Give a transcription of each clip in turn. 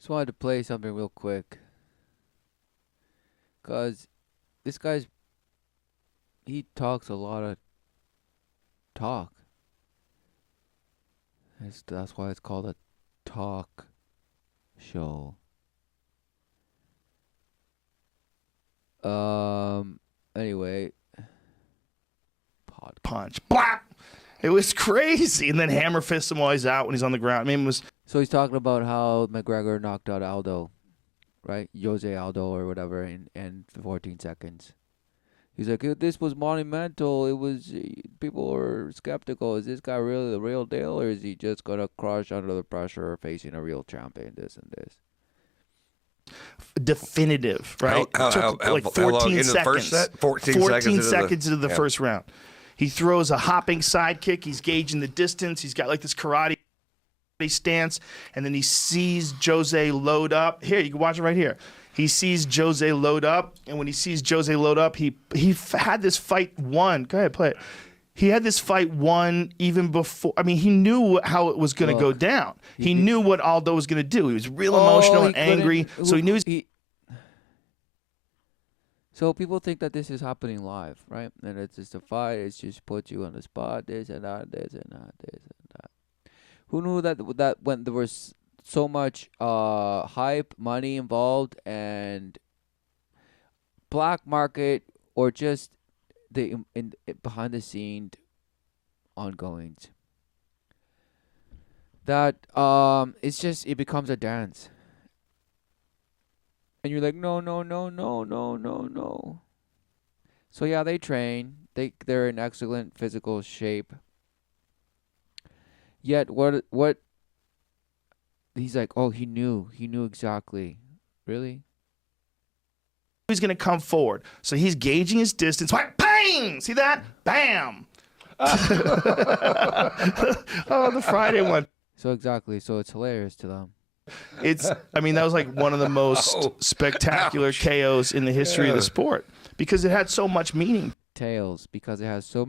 Just wanted to play something real quick, cause this guy's he talks a lot of talk. That's why it's called a talk show. Um. Anyway, podcast. Punch. Blap! It was crazy. And then hammer fists him while he's out when he's on the ground. I mean, it was So he's talking about how McGregor knocked out Aldo, right? Jose Aldo or whatever in 14 seconds. He's like, this was monumental. It was people were skeptical. Is this guy really the real deal, or is he just gonna crush under the pressure, facing a real champion? This and this. definitive, right? How, Took how, like how long 14 into the first seconds. set? 14 seconds into the yeah. first round. He throws a hopping side kick. He's gauging the distance. He's got like this karate stance, and then he sees Jose load up. Here, you can watch it right here. He sees Jose load up, and when he sees Jose load up, he had this fight won. Go ahead, play it. He had this fight won even before. I mean, he knew how it was going to go down. He knew what Aldo was going to do. He was real emotional and angry, so he knew. So people think that this is happening live, right? And it's just a fight. It's just put you on the spot. This and that. This and that. This and that. Who knew that when there was so much hype, money involved, and black market, or just the behind the scene ongoings, that it becomes a dance, and you're like, no, no, no, no, no, no, no. So yeah, they train. They're in excellent physical shape. Yet what he's like, oh, he knew exactly. Really? He's going to come forward. So he's gauging his distance. Bang! See that? Bam! Oh, the Friday one. So exactly. So it's hilarious to them. I mean, that was like one of the most spectacular KOs in the history of the sport because it had so much meaning Tails, because it has so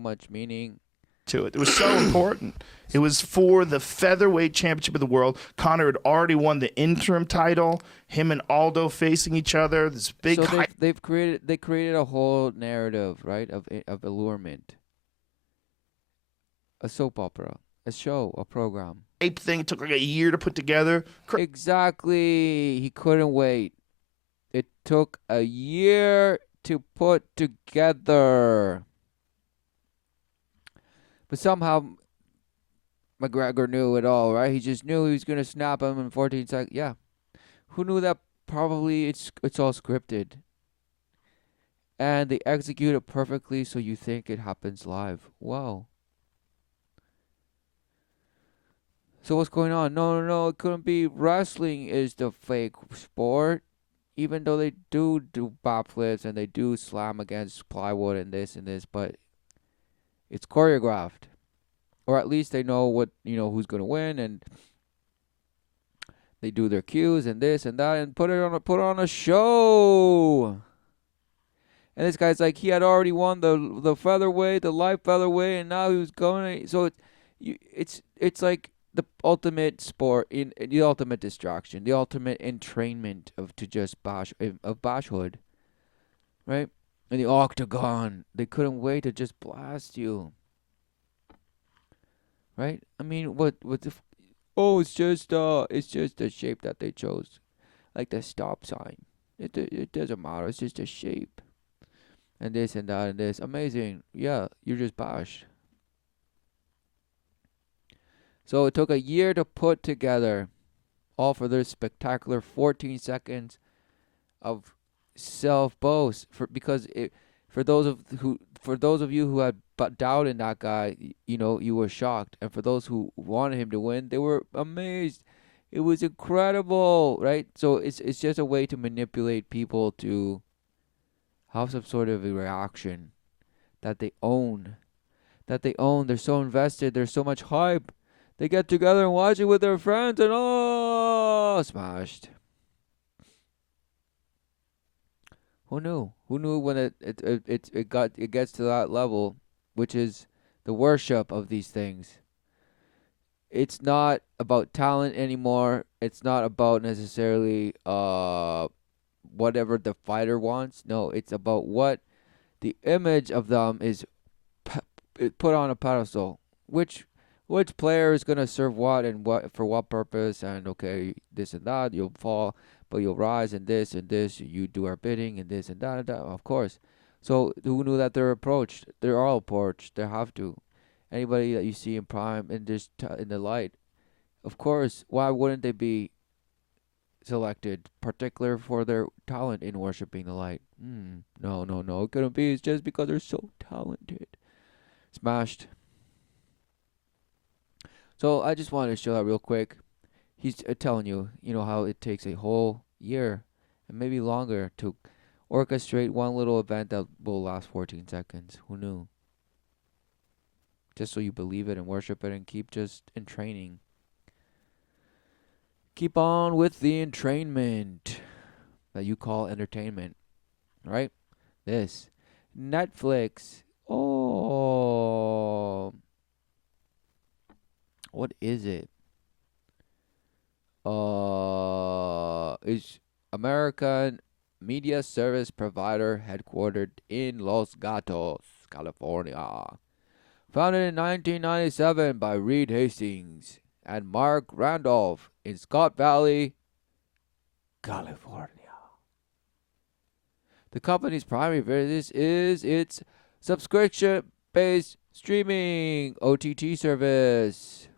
much meaning. to it. It was so important. It was for the featherweight championship of the world. Conor had already won the interim title. Him and Aldo facing each other. This big. So they created a whole narrative, right, of allurement. A soap opera, a show, a program. Hype thing. It took like a year to put together. Exactly. He couldn't wait. It took a year to put together. But somehow McGregor knew it all, right? He just knew he was going to snap him in 14 seconds. Yeah. Who knew that? Probably it's all scripted. And they execute it perfectly, so you think it happens live. Wow. So what's going on? No, it couldn't be. Wrestling is the fake sport. Even though they do backflips and they do slam against plywood and this, but it's choreographed. Or at least they know who's going to win, and they do their cues and this and that and put on a show. And this guy's like, he had already won the featherweight, the light featherweight, and now he was going. So it's like the ultimate sport, in the ultimate distraction, the ultimate entrainment of bashhood, right? In the octagon, they couldn't wait to just blast you, right? I mean, what the? Oh, it's just the shape that they chose, like the stop sign. It doesn't matter. It's just a shape, and this and that and this. Amazing. Yeah, you're just bashed. So it took a year to put together, all for their spectacular 14 seconds of self-boast. For those of you who had doubt in that guy, you were shocked, and for those who wanted him to win, they were amazed. It was incredible, right? So it's just a way to manipulate people to have some sort of a reaction that they own. They're so invested. There's so much hype. They get together and watch it with their friends, and smashed. Who knew? Who knew when it gets to that level, which is the worship of these things? It's not about talent anymore. It's not about necessarily whatever the fighter wants. No, it's about what the image of them is put on a pedestal. Which which player is gonna serve what and what for what purpose, and okay, this and that, you'll fall, but you'll rise, and this and this, you do our bidding, and this and that, of course. So who knew that they're approached? They're all approached. They have to. Anybody that you see in prime in this in the light, of course. Why wouldn't they be selected, particular for their talent in worshiping the light? No, no, no. It couldn't be. It's just because they're so talented. Smashed. So I just wanted to show that real quick. He's telling you, how it takes a whole year and maybe longer to orchestrate one little event that will last 14 seconds. Who knew? Just so you believe it and worship it and keep just in training. Keep on with the entrainment that you call entertainment, right? This Netflix. Oh, what is it? Is American media service provider headquartered in Los Gatos, California. Founded in 1997 by Reed Hastings and Mark Randolph in Scott Valley, California. The company's primary business is its subscription-based streaming OTT service.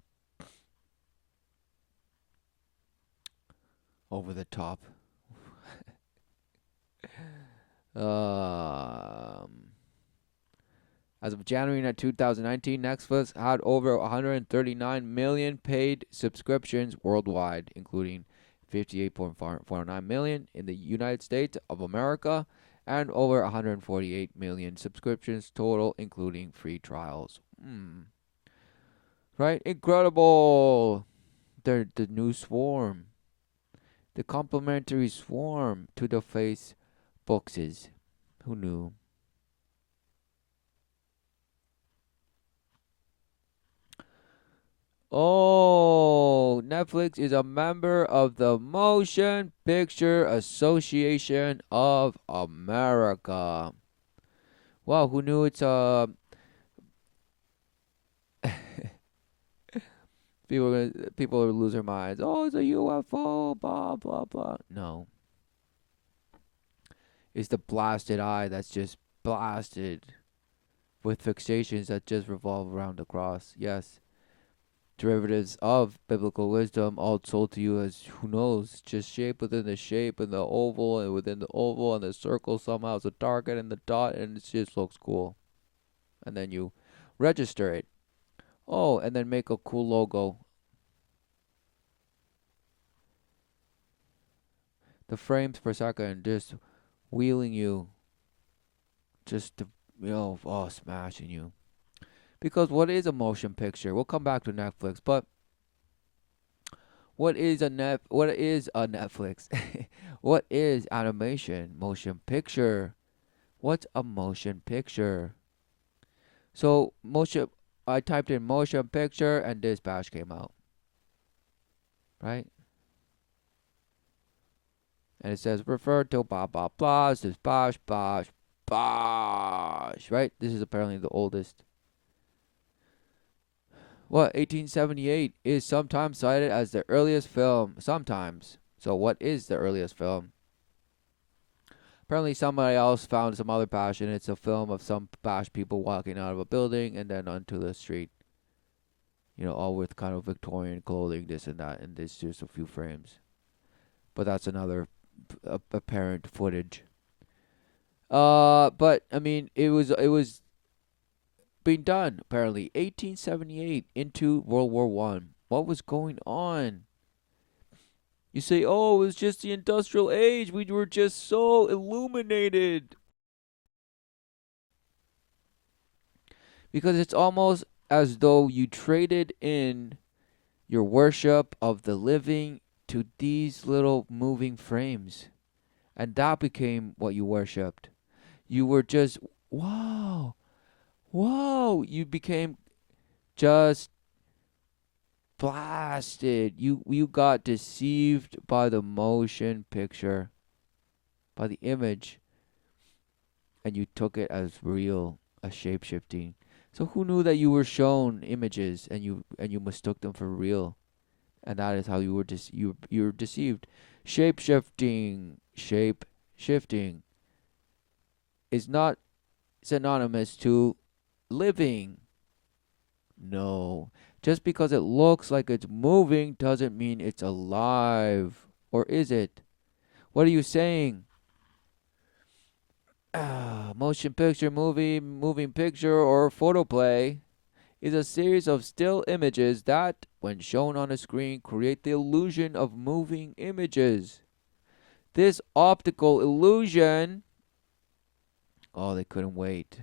Over the top. As of January 2019, Netflix had over 139 million paid subscriptions worldwide, including 58.49 million in the United States of America and over 148 million subscriptions total, including free trials. Right? Incredible! They're the new swarm. The complementary swarm to the Facebookses. Who knew? Oh, Netflix is a member of the Motion Picture Association of America. Wow, who knew it's people will lose their minds. Oh, it's a UFO, blah blah blah. No. It's the blasted eye that's just blasted with fixations that just revolve around the cross. Yes. Derivatives of biblical wisdom, all sold to you as who knows, just shape within the shape and the oval and within the oval and the circle somehow is a target and the dot and it just looks cool. And then you register it. Oh, and then make a cool logo. The frames per second just wheeling you, just to, smashing you. Because what is a motion picture? We'll come back to Netflix, but what is a Netflix? What is animation? Motion picture. What's a motion picture? So I typed in motion picture and this bash came out. Right? And it says refer to blah blah blah. It says bash bash bash. Right? This is apparently the oldest. 1878 is sometimes cited as the earliest film. Sometimes. So what is the earliest film? Apparently somebody else found some other bash and it's a film of some bash people walking out of a building and then onto the street. All with kind of Victorian clothing, this and that, and there's just a few frames. But that's another apparent footage. But I mean, it was being done apparently 1878 into World War One. What was going on? You say, oh, it was just the industrial age. We were just so illuminated. Because it's almost as though you traded in your worship of the living to these little moving frames. And that became what you worshipped. You were just, wow, wow. You became just blasted. You got deceived by the motion picture, by the image, and you took it as real, as shape shifting. So who knew that you were shown images and you mistook them for real, and that is how you were you're deceived. Shape shifting is not synonymous to living. No. Just because it looks like it's moving doesn't mean it's alive. Or is it? What are you saying? Motion picture, movie, moving picture, or photoplay is a series of still images that, when shown on a screen, create the illusion of moving images. This optical illusion. Oh, they couldn't wait.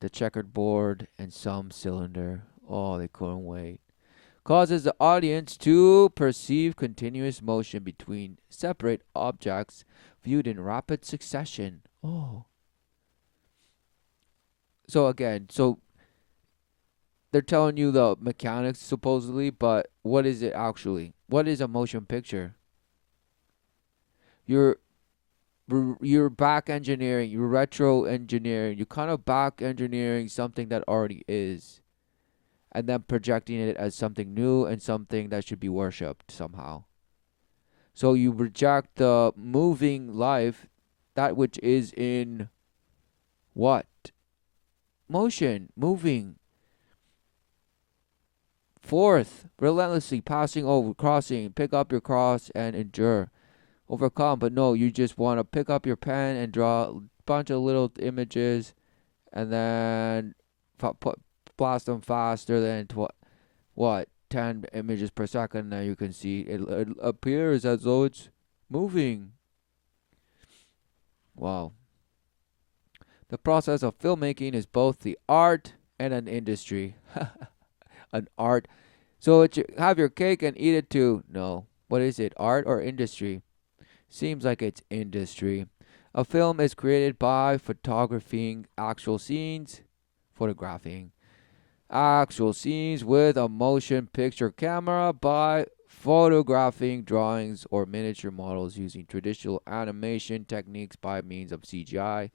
The checkered board and some cylinder. Oh, they couldn't wait. Causes the audience to perceive continuous motion between separate objects viewed in rapid succession. Oh. So again, so they're telling you the mechanics supposedly, but what is it actually? What is a motion picture? You're you're back engineering, you're retro engineering, you're kind of back engineering something that already is, and then projecting it as something new and something that should be worshipped somehow. So you reject the moving life, that which is in what? Motion, moving, forth, relentlessly passing over, crossing, pick up your cross and endure, overcome. But no, you just want to pick up your pen and draw a bunch of little images and then blast them faster than what 10 images per second. Now you can see it appears as though it's moving. Wow. The process of filmmaking is both the art and an industry. An art. So it's have your cake and eat it too. No. What is it? Art or industry? Seems like it's industry. A film is created by photographing photographing actual scenes with a motion picture camera by photographing drawings or miniature models using traditional animation techniques by means of CGI,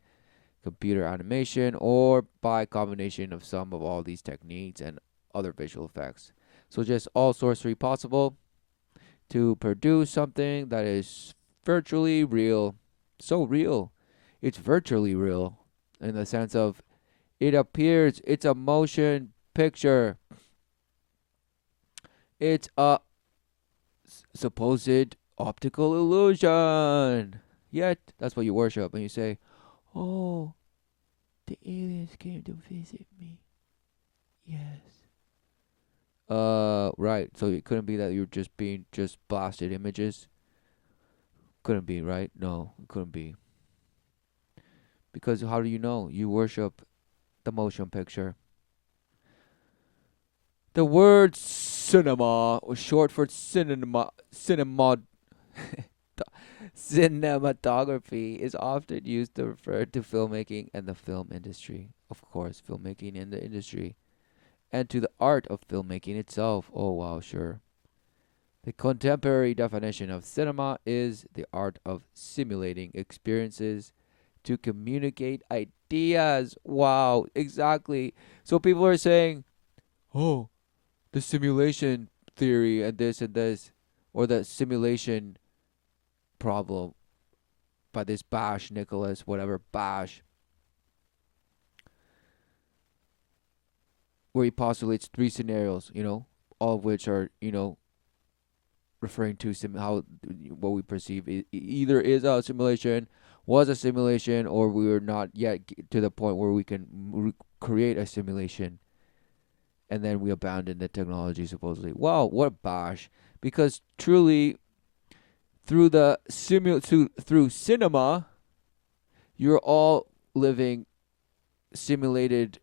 computer animation, or by combination of some of all these techniques and other visual effects. So just all sorcery possible to produce something that is virtually real. So real. It's virtually real in the sense of it appears, it's a motion picture. It's a supposed optical illusion. Yet, that's what you worship and you say, oh, the aliens came to visit me. Yes. Right. So it couldn't be that you're just being just blasted images. Couldn't be, right? No, it couldn't be. Because how do you know? You worship the motion picture. The word cinema was short for cinematography is often used to refer to filmmaking and the film industry. Of course, filmmaking in the industry. And to the art of filmmaking itself. Oh wow, sure. The contemporary definition of cinema is the art of simulating experiences to communicate ideas. Wow, exactly. So people are saying, oh, the simulation theory and this, or the simulation problem by this Bash, Nicholas, whatever, Bash, where he postulates three scenarios, all of which are, referring to how what we perceive either is a simulation, was a simulation, or we are not yet to the point where we can create a simulation, and then we abandon the technology supposedly. Wow, what bash! Because truly, through the through cinema, you're all living simulated.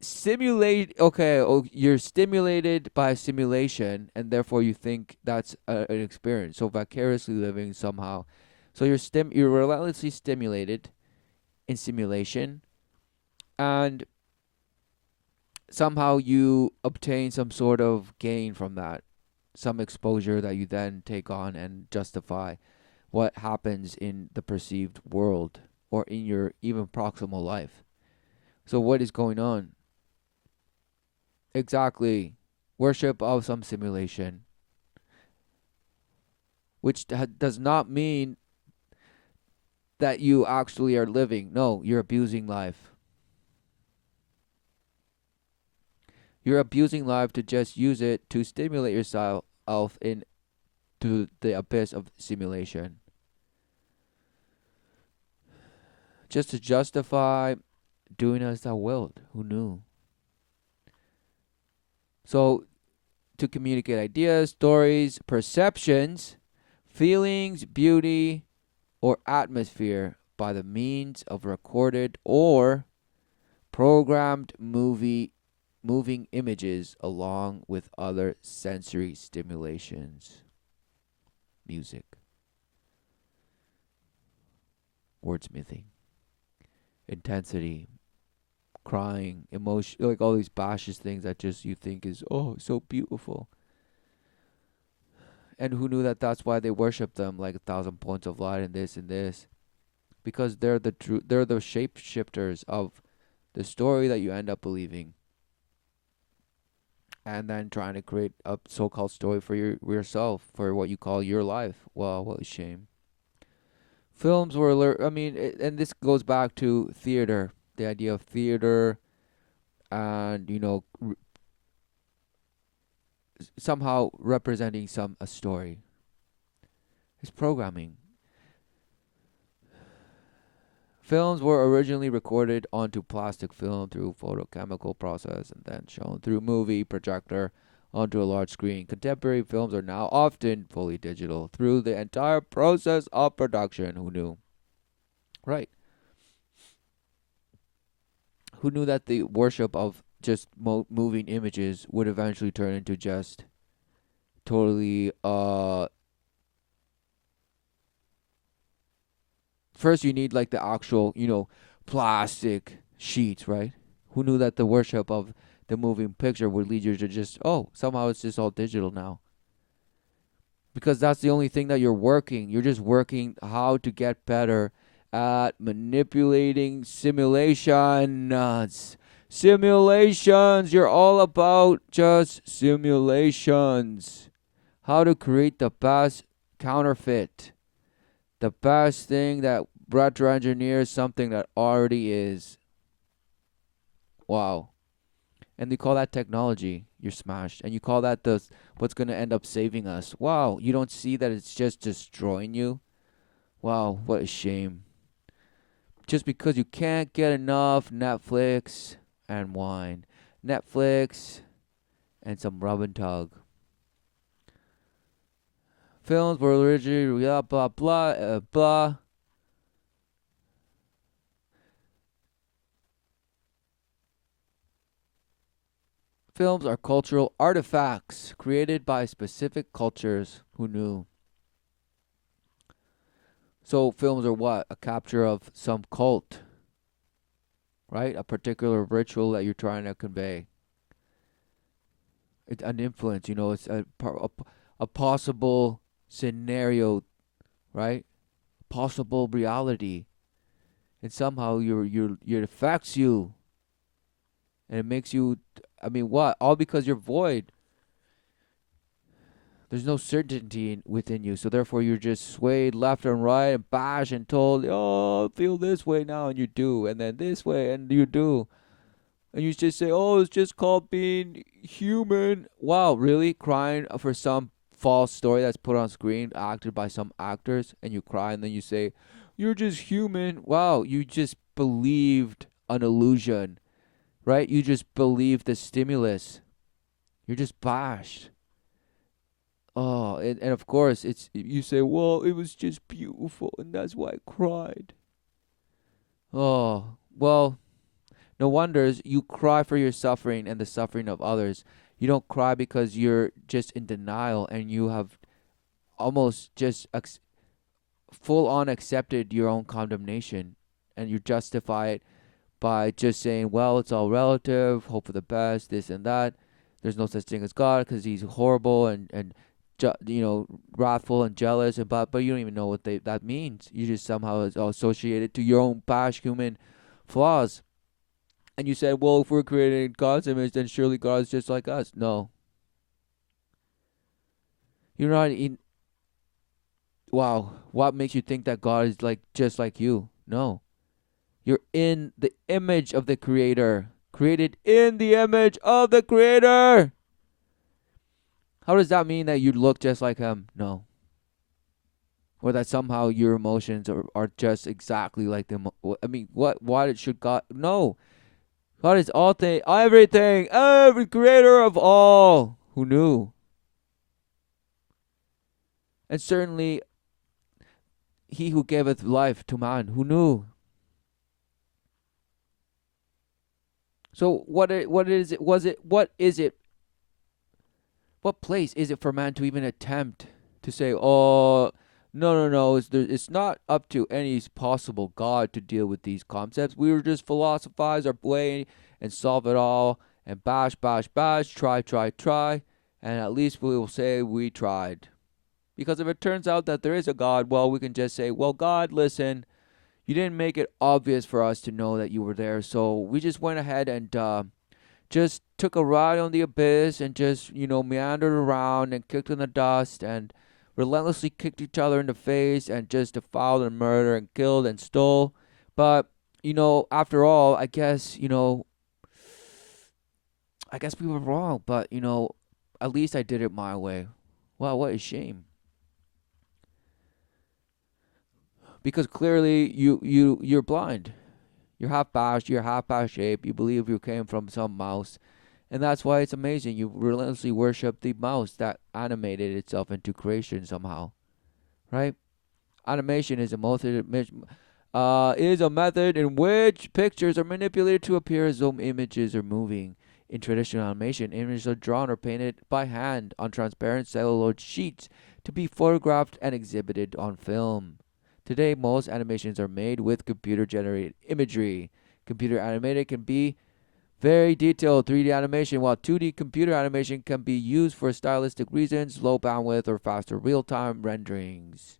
Simulate okay, you're stimulated by simulation and therefore you think that's an experience, so vicariously living somehow. So you're relentlessly stimulated in simulation, and somehow you obtain some sort of gain from that, some exposure that you then take on and justify what happens in the perceived world or in your even proximal life. So, what is going on? Exactly. Worship of some simulation, which does not mean that you actually are living. No, you're abusing life. You're abusing life to just use it to stimulate yourself into the abyss of simulation. Just to justify doing as thou wilt. Who knew? So, to communicate ideas, stories, perceptions, feelings, beauty, or atmosphere by the means of recorded or programmed moving images along with other sensory stimulations. Music, wordsmithing, intensity, crying, emotion, like all these bashes things that just you think is so beautiful. And who knew that that's why they worship them like 1,000 points of light and this, because they're the shapeshifters of the story that you end up believing, and then trying to create a so-called story for yourself, for what you call your life. Wow, what a shame. Films were, and this goes back to theater, the idea of theater, and somehow representing a story. It's programming. Films were originally recorded onto plastic film through photochemical process and then shown through movie projector onto a large screen. Contemporary films are now often fully digital through the entire process of production. Who knew? Right. Who knew that the worship of just moving images would eventually turn into just totally first you need like the actual, plastic sheets, right? Who knew that the worship of the moving picture would lead you to just, somehow it's just all digital now? Because that's the only thing that you're working. You're just working how to get better at manipulating simulations. Simulations. You're all about just simulations. How to create the best counterfeit. The best thing that retro engineers something that already is. Wow. And you call that technology. You're smashed. And you call that what's going to end up saving us. Wow. You don't see that it's just destroying you? Wow. What a shame. Just because you can't get enough Netflix and wine. Netflix and some rub and tug. Films were originally blah, blah, blah, blah. Films are cultural artifacts created by specific cultures. Who knew? So films are what? A capture of some cult, right? A particular ritual that you're trying to convey. It's an influence, it's a possible scenario, right? Possible reality. And somehow it affects you. And it makes you, what? All because you're void. There's no certainty within you, so therefore you're just swayed left and right and bashed and told, feel this way now, and you do, and then this way, and you do, and you just say, it's just called being human. Wow, really? Crying for some false story that's put on screen, acted by some actors, and you cry, and then you say, you're just human. Wow, you just believed an illusion, right? You just believed the stimulus. You're just bashed. Oh, and of course, you say, well, it was just beautiful, and that's why I cried. Oh, well, no wonders you cry for your suffering and the suffering of others. You don't cry because you're just in denial and you have almost just full on accepted your own condemnation, and you justify it by just saying, well, it's all relative, hope for the best, this and that. There's no such thing as God because he's horrible and wrathful and jealous, and but you don't even know what that means. You just somehow associate it to your own past human flaws. And you said, well, if we're created in God's image, then surely God's just like us. No. You're not in. Wow. What makes you think that God is like just like you? No. You're in the image of the Creator. Created in the image of the Creator. How does that mean that you look just like Him? No. Or that somehow your emotions are just exactly like them. I mean, what? Why should God? No. God is all thing, everything, every creator of all. Who knew? And certainly he who giveth life to man. Who knew? So what is it? What is it? What place is it for man to even attempt to say, oh, no, it's not up to any possible God to deal with these concepts. We were just philosophize our way and solve it all and bash, try, and at least we will say we tried. Because if it turns out that there is a God, well, we can just say, well, God, listen, you didn't make it obvious for us to know that you were there, so we just went ahead and just took a ride on the abyss and just, meandered around and kicked in the dust and relentlessly kicked each other in the face and just defiled and murdered and killed and stole. But, after all, I guess we were wrong, but, at least I did it my way. Wow, what a shame. Because clearly you're blind. You're half bashed, you're half past shape, you believe you came from some mouse. And that's why it's amazing. You relentlessly worship the mouse that animated itself into creation somehow. Right? Animation is a method in which pictures are manipulated to appear as though images are moving. In traditional animation, images are drawn or painted by hand on transparent celluloid sheets to be photographed and exhibited on film. Today, most animations are made with computer-generated imagery. Computer animated can be very detailed 3D animation, while 2D computer animation can be used for stylistic reasons, low bandwidth, or faster real-time renderings.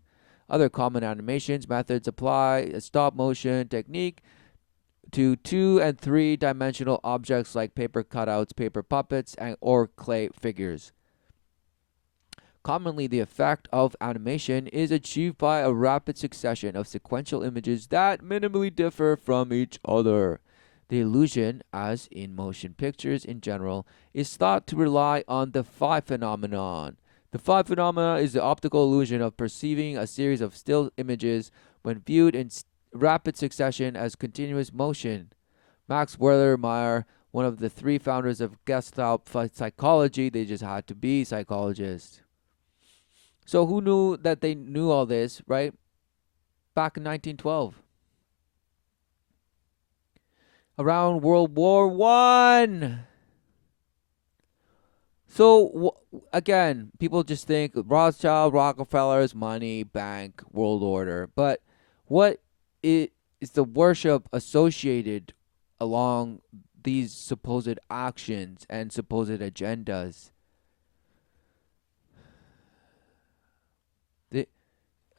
Other common animations methods apply a stop-motion technique to 2 and 3-dimensional objects like paper cutouts, paper puppets, or clay figures. Commonly, the effect of animation is achieved by a rapid succession of sequential images that minimally differ from each other. The illusion, as in motion pictures in general, is thought to rely on the phi phenomenon. The phi phenomenon is the optical illusion of perceiving a series of still images when viewed in rapid succession as continuous motion. Max Wertheimer, one of the 3 founders of Gestalt psychology, they just had to be psychologists. So who knew that they knew all this, right? Back in 1912. Around World War One. So again, people just think Rothschild, Rockefellers, money, bank, world order. But what is the worship associated along these supposed actions and supposed agendas?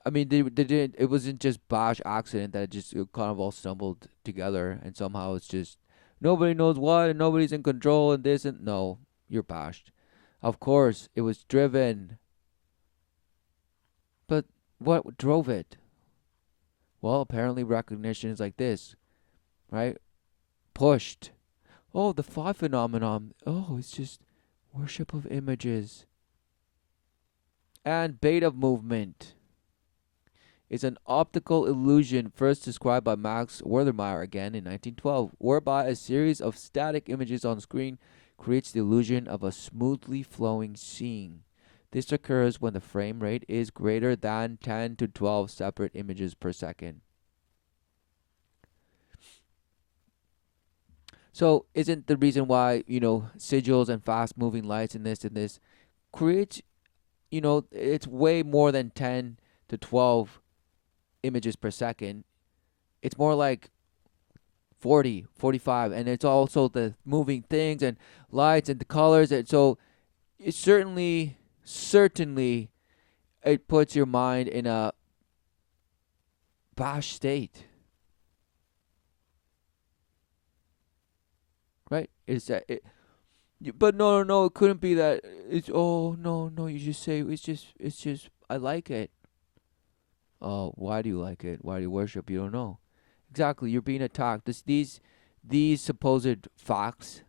They didn't. It wasn't just bash accident that it kind of all stumbled together, and somehow it's just nobody knows what, and nobody's in control, and this and no, you're bashed. Of course, it was driven, but what drove it? Well, apparently recognitions like this, right? Pushed. Oh, the phi phenomenon. Oh, it's just worship of images and beta movement. Is an optical illusion first described by Max Wertheimer again in 1912, whereby a series of static images on screen creates the illusion of a smoothly flowing scene. This occurs when the frame rate is greater than 10 to 12 separate images per second. So isn't the reason why, sigils and fast moving lights and this creates, it's way more than 10 to 12 images per second. It's more like 40, 45, and it's also the moving things and lights and the colors, and so it certainly it puts your mind in a bash state, right? But no, it couldn't be that. It's oh no, you just say it's just I like it. Oh, why do you like it? Why do you worship? You don't know. Exactly, you're being attacked. These supposed facts,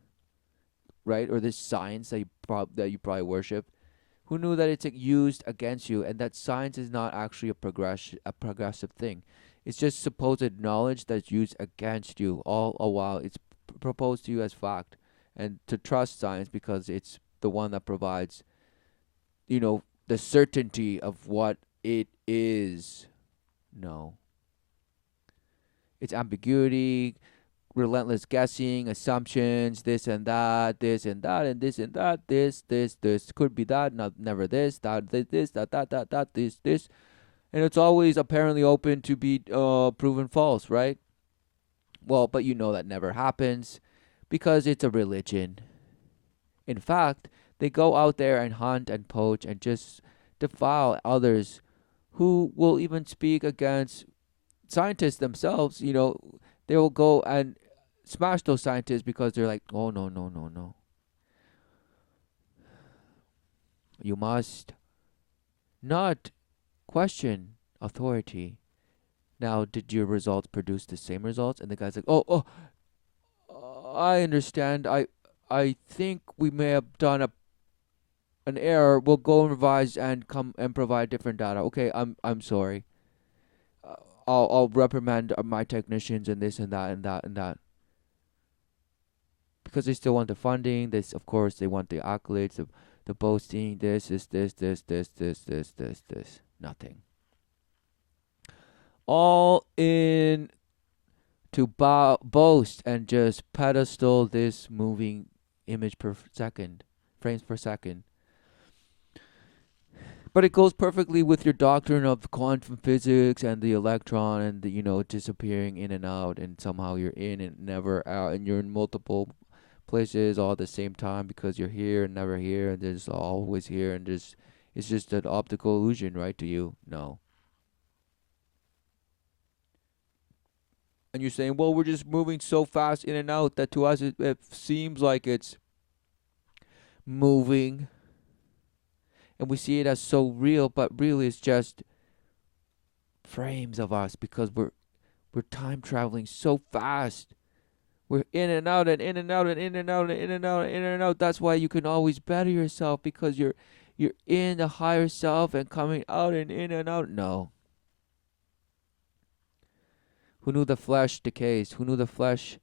right, or this science that you probably worship. Who knew that it's used against you, and that science is not actually a progressive thing. It's just supposed knowledge that's used against you all a while. It's proposed to you as fact, and to trust science because it's the one that provides, the certainty of what it is. No, it's ambiguity, relentless guessing, assumptions, this and that, this and that, and this and that, this could be that, not never this, that, this, and it's always apparently open to be proven false, right? Well, but that never happens because it's a religion. In fact, they go out there and hunt and poach and just defile others who will even speak against scientists themselves. They will go and smash those scientists because they're like, oh, no, no, no, no. You must not question authority. Now, did your results produce the same results? And the guy's like, oh, I understand. I think we may have done an error. We'll go and revise and come and provide different data. Okay, I'm sorry. I'll reprimand my technicians and this and that and that and that, because they still want the funding. This, of course, they want the accolades, the boasting. This. Nothing. All in to boast and just pedestal this moving image per second, frames per second. But it goes perfectly with your doctrine of quantum physics and the electron and the disappearing in and out, and somehow you're in and never out, and you're in multiple places all at the same time because you're here and never here, and there's always here, and it's just an optical illusion, right? To you, no. And you're saying, well, we're just moving so fast in and out that to us it seems like it's moving, and we see it as so real, but really it's just frames of us because we're time traveling so fast. We're in and out and in and out and in and out and in and out and in and out. That's why you can always better yourself, because you're in the higher self and coming out and in and out. No. Who knew the flesh decays? Who knew the flesh?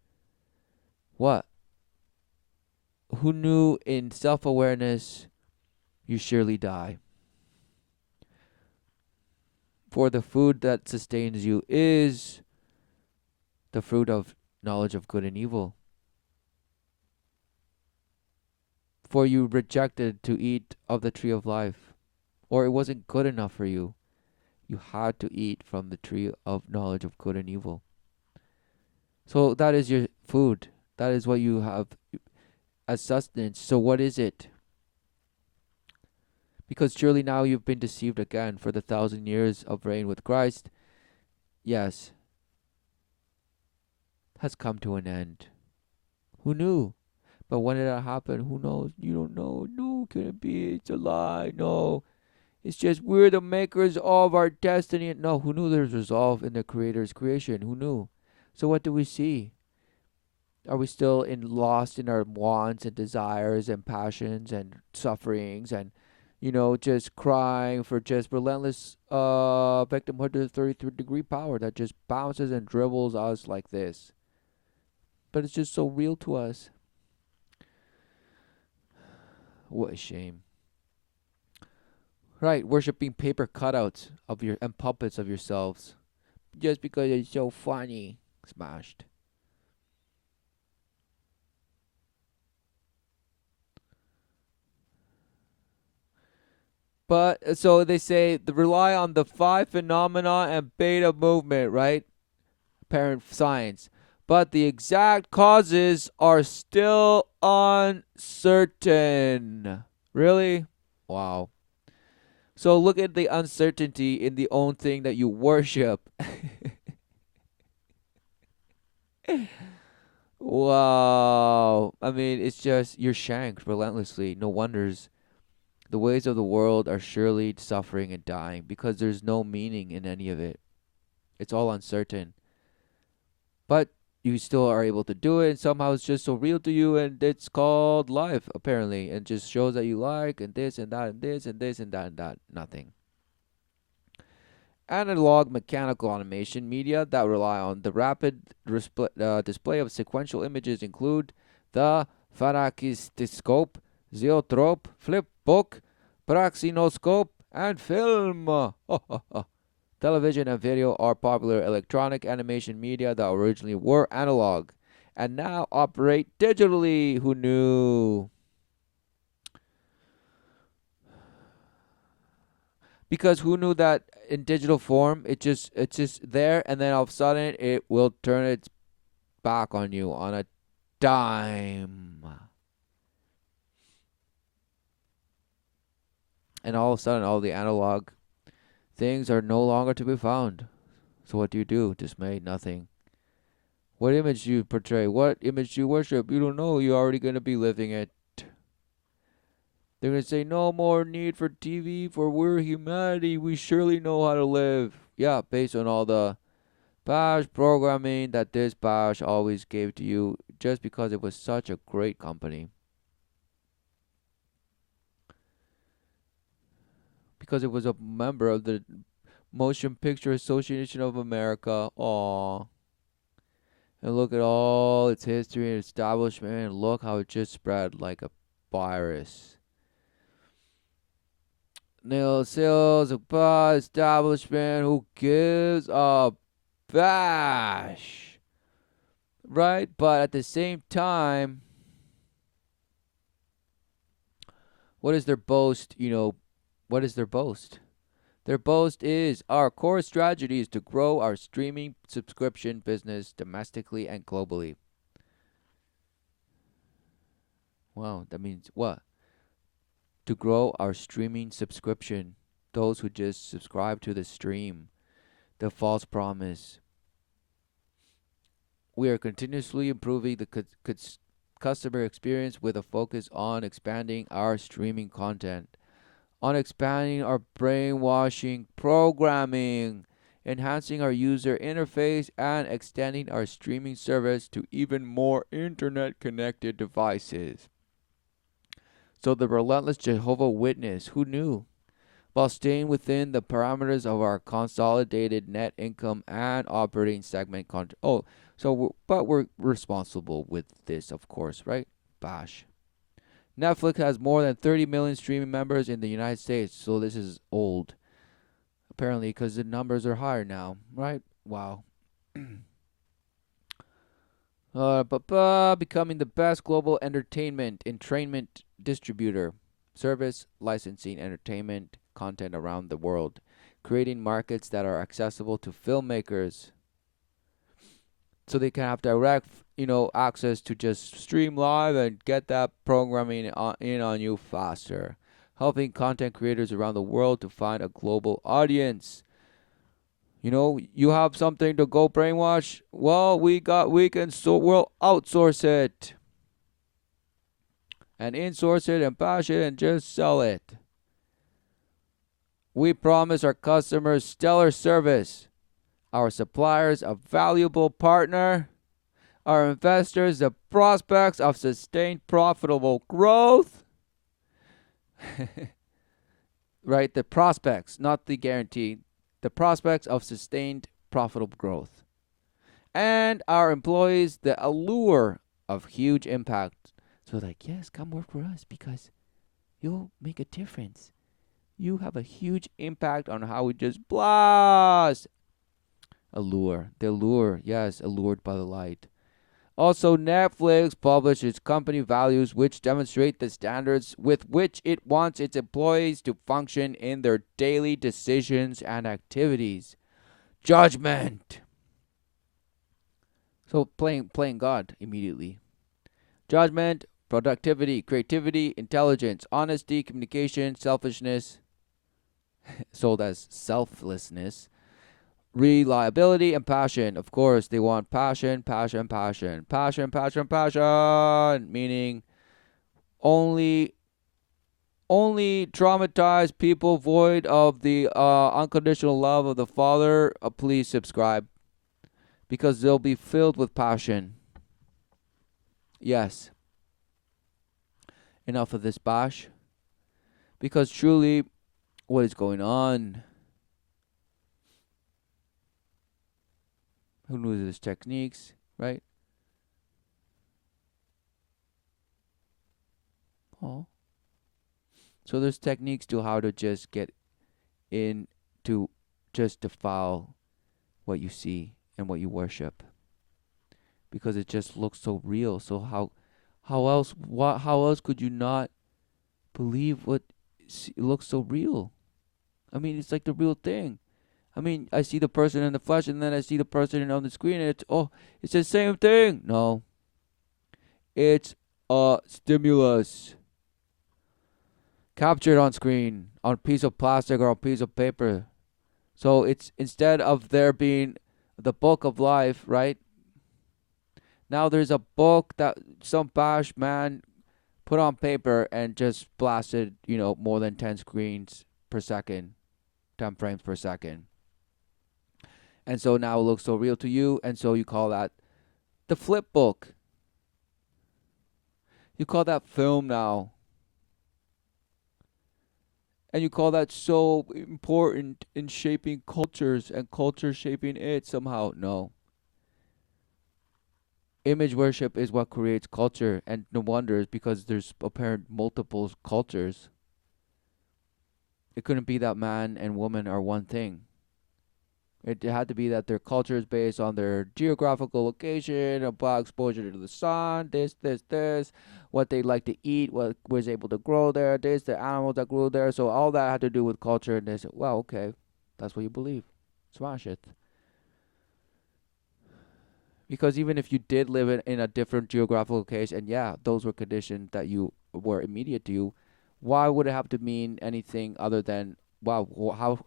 What? Who knew in self-awareness you surely die? For the food that sustains you is the fruit of knowledge of good and evil. For you rejected to eat of the tree of life, or it wasn't good enough for you. You had to eat from the tree of knowledge of good and evil. So that is your food. That is what you have as sustenance. So what is it? Because surely now you've been deceived again, for the 1,000 years of reign with Christ, yes, has come to an end. Who knew? But when did that happen? Who knows? You don't know. No, can it be? It's a lie. No. It's just we're the makers of our destiny. No, who knew there's resolve in the Creator's creation? Who knew? So what do we see? Are we still lost in our wants and desires and passions and sufferings and just crying for just relentless victimhood to the 33-degree power that just bounces and dribbles us like this? But it's just so real to us. What a shame. Right, worshipping paper cutouts of your and puppets of yourselves just because it's so funny. Smashed. But so they say rely on the 5 phenomena and beta movement, right? Apparent science. but the exact causes are still uncertain. Really? Wow. So look at the uncertainty in the own thing that you worship. Wow. I mean, it's just you're shanked relentlessly. No wonders. The ways of the world are surely suffering and dying because there's no meaning in any of it. It's all uncertain. But you still are able to do it, and somehow it's just so real to you, and it's called life, apparently, and just shows that you like, and this and that, and this and this and that and that. Nothing. Analog mechanical animation media that rely on the rapid display of sequential images include the phanakistoscope, zeotrope, flip book, praxinoscope, and film. Television and video are popular electronic animation media that originally were analog and now operate digitally. Who knew? Because who knew that in digital form it's just there, and then all of a sudden it will turn its back on you on a dime, and all of a sudden all the analog things are no longer to be found. So what do? Dismay? Nothing. What image do you portray? What image do you worship? You don't know. You're already going to be living it. They're going to say, no more need for TV, for we're humanity. We surely know how to live. Yeah, based on all the bash programming that this bash always gave to you just because it was such a great company. Because it was a member of the Motion Picture Association of America. Aw. And look at all its history and establishment, and look how it just spread like a virus. Nil sales, a bar establishment, who gives a bash? Right? But at the same time, what is their boast? What is their boast? Their boast is our core strategy is to grow our streaming subscription business domestically and globally. Wow, that means what? To grow our streaming subscription. Those who just subscribe to the stream. The false promise. We are continuously improving the customer experience with a focus on expanding our streaming content, on expanding our brainwashing programming, enhancing our user interface, and extending our streaming service to even more internet connected devices. So the relentless Jehovah Witness, who knew? While staying within the parameters of our consolidated net income and operating segment content. But we're responsible with this, of course, right? Bash. Netflix has more than 30 million streaming members in the United States, so this is old. Apparently, because the numbers are higher now, right? Wow. Becoming the best global entertainment entrainment distributor, service, licensing entertainment content around the world, creating markets that are accessible to filmmakers, so they can have direct, access to just stream live and get that programming in on you faster, helping content creators around the world to find a global audience. You have something to go brainwash. Well, we'll outsource it and insource it and bash it and just sell it. We promise our customers stellar service, our suppliers a valuable partner, our investors the prospects of sustained profitable growth. Right? The prospects, not the guarantee. The prospects of sustained profitable growth. And our employees the allure of huge impact. So yes, come work for us because you'll make a difference. You have a huge impact on how we just blast. Allure. The allure. Yes, allured by the light. Also, Netflix publishes company values which demonstrate the standards with which it wants its employees to function in their daily decisions and activities. Judgment. So playing God immediately. Judgment, productivity, creativity, intelligence, honesty, communication, selfishness, sold as selflessness, reliability, and passion. Of course, they want passion, passion, passion, passion, passion, passion, meaning only traumatized people void of the unconditional love of the Father. Please subscribe because they'll be filled with passion. Yes, enough of this bash. Because truly, what is going on? Who knows his techniques, right? Oh, so there's techniques to how to just get in to just defile what you see and what you worship because it just looks so real. So how else could you not believe what looks so real? I mean, it's like the real thing. I mean, I see the person in the flesh, and then I see the person on the screen, and it's the same thing. No, it's a stimulus captured on screen, on a piece of plastic or a piece of paper. So it's instead of there being the book of life, right? Now there's a book that some bash man put on paper and just blasted, more than 10 screens per second, 10 frames per second. And so now it looks so real to you, and so you call that the flip book. You call that film now. And you call that so important in shaping cultures and culture shaping it somehow. No. Image worship is what creates culture, and no wonder it's because there's apparent multiple cultures. It couldn't be that man and woman are one thing. It had to be that their culture is based on their geographical location, about exposure to the sun, this, what they like to eat, what was able to grow there, the animals that grew there. So all that had to do with culture. And they said, well, okay, that's what you believe. Smash it. Because even if you did live in a different geographical location, and yeah, those were conditions that you were immediate to you, why would it have to mean anything other than, wow,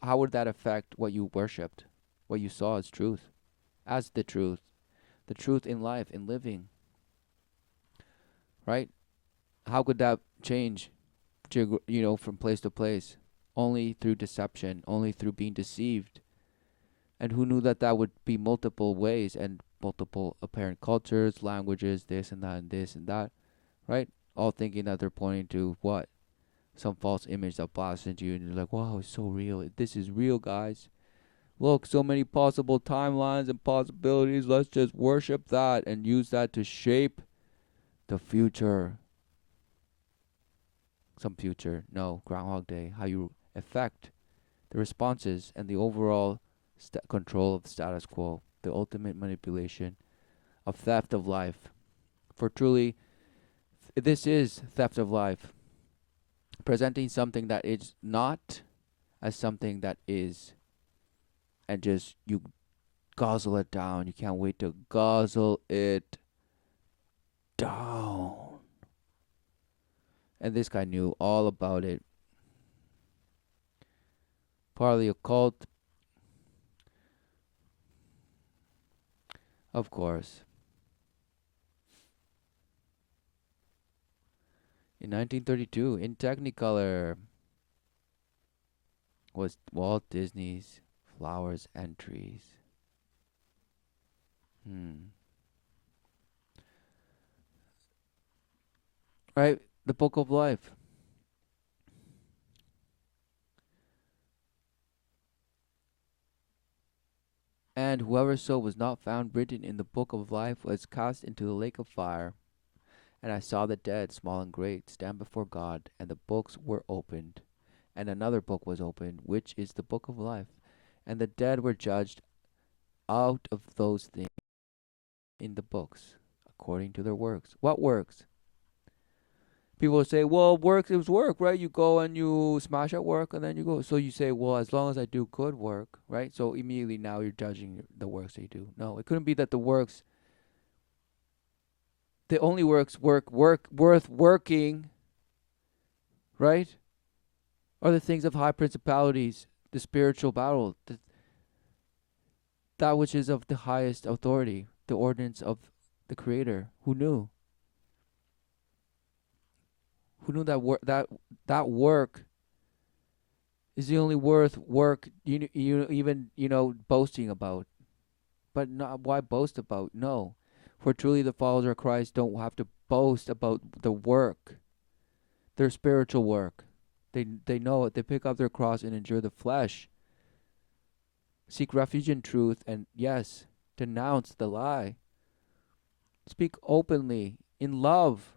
how would that affect what you worshipped, what you saw as the truth in life, in living, right? How could that change, from place to place? Only through deception, only through being deceived. And who knew that would be multiple ways and multiple apparent cultures, languages, this and that and this and that, right? All thinking that they're pointing to what? Some false image that blasts into you, and you're like, wow, it's so real. This is real, guys. Look, so many possible timelines and possibilities. Let's just worship that and use that to shape the future. Some future. No, Groundhog Day. How you affect the responses and the overall control of the status quo. The ultimate manipulation of theft of life. For truly, this is theft of life. Presenting something that is not as something that is. And just you guzzle it down. You can't wait to guzzle it down. And this guy knew all about it. Part of the occult, of course. In 1932, in Technicolor, was Walt Disney's Flowers and Trees. Right? The Book of Life. And whoever so was not found written in the book of life was cast into the lake of fire. And I saw the dead, small and great, stand before God, and the books were opened. And another book was opened, which is the book of life. And the dead were judged out of those things in the books, according to their works. What works? People say, well, work is work, right? You go and you smash at work, and then you go. So you say, well, as long as I do good work, right? So immediately now you're judging the works that you do. No, it couldn't be that the works the only worth working, right, are the things of high principalities, the spiritual battle, that which is of the highest authority, the ordinance of the Creator. Who knew? Who knew that that work is the only worth work you even boasting about? But not why boast about? No, for truly the followers of Christ don't have to boast about the work, their spiritual work. They know it. They pick up their cross and endure the flesh. Seek refuge in truth, and yes, denounce the lie. Speak openly in love.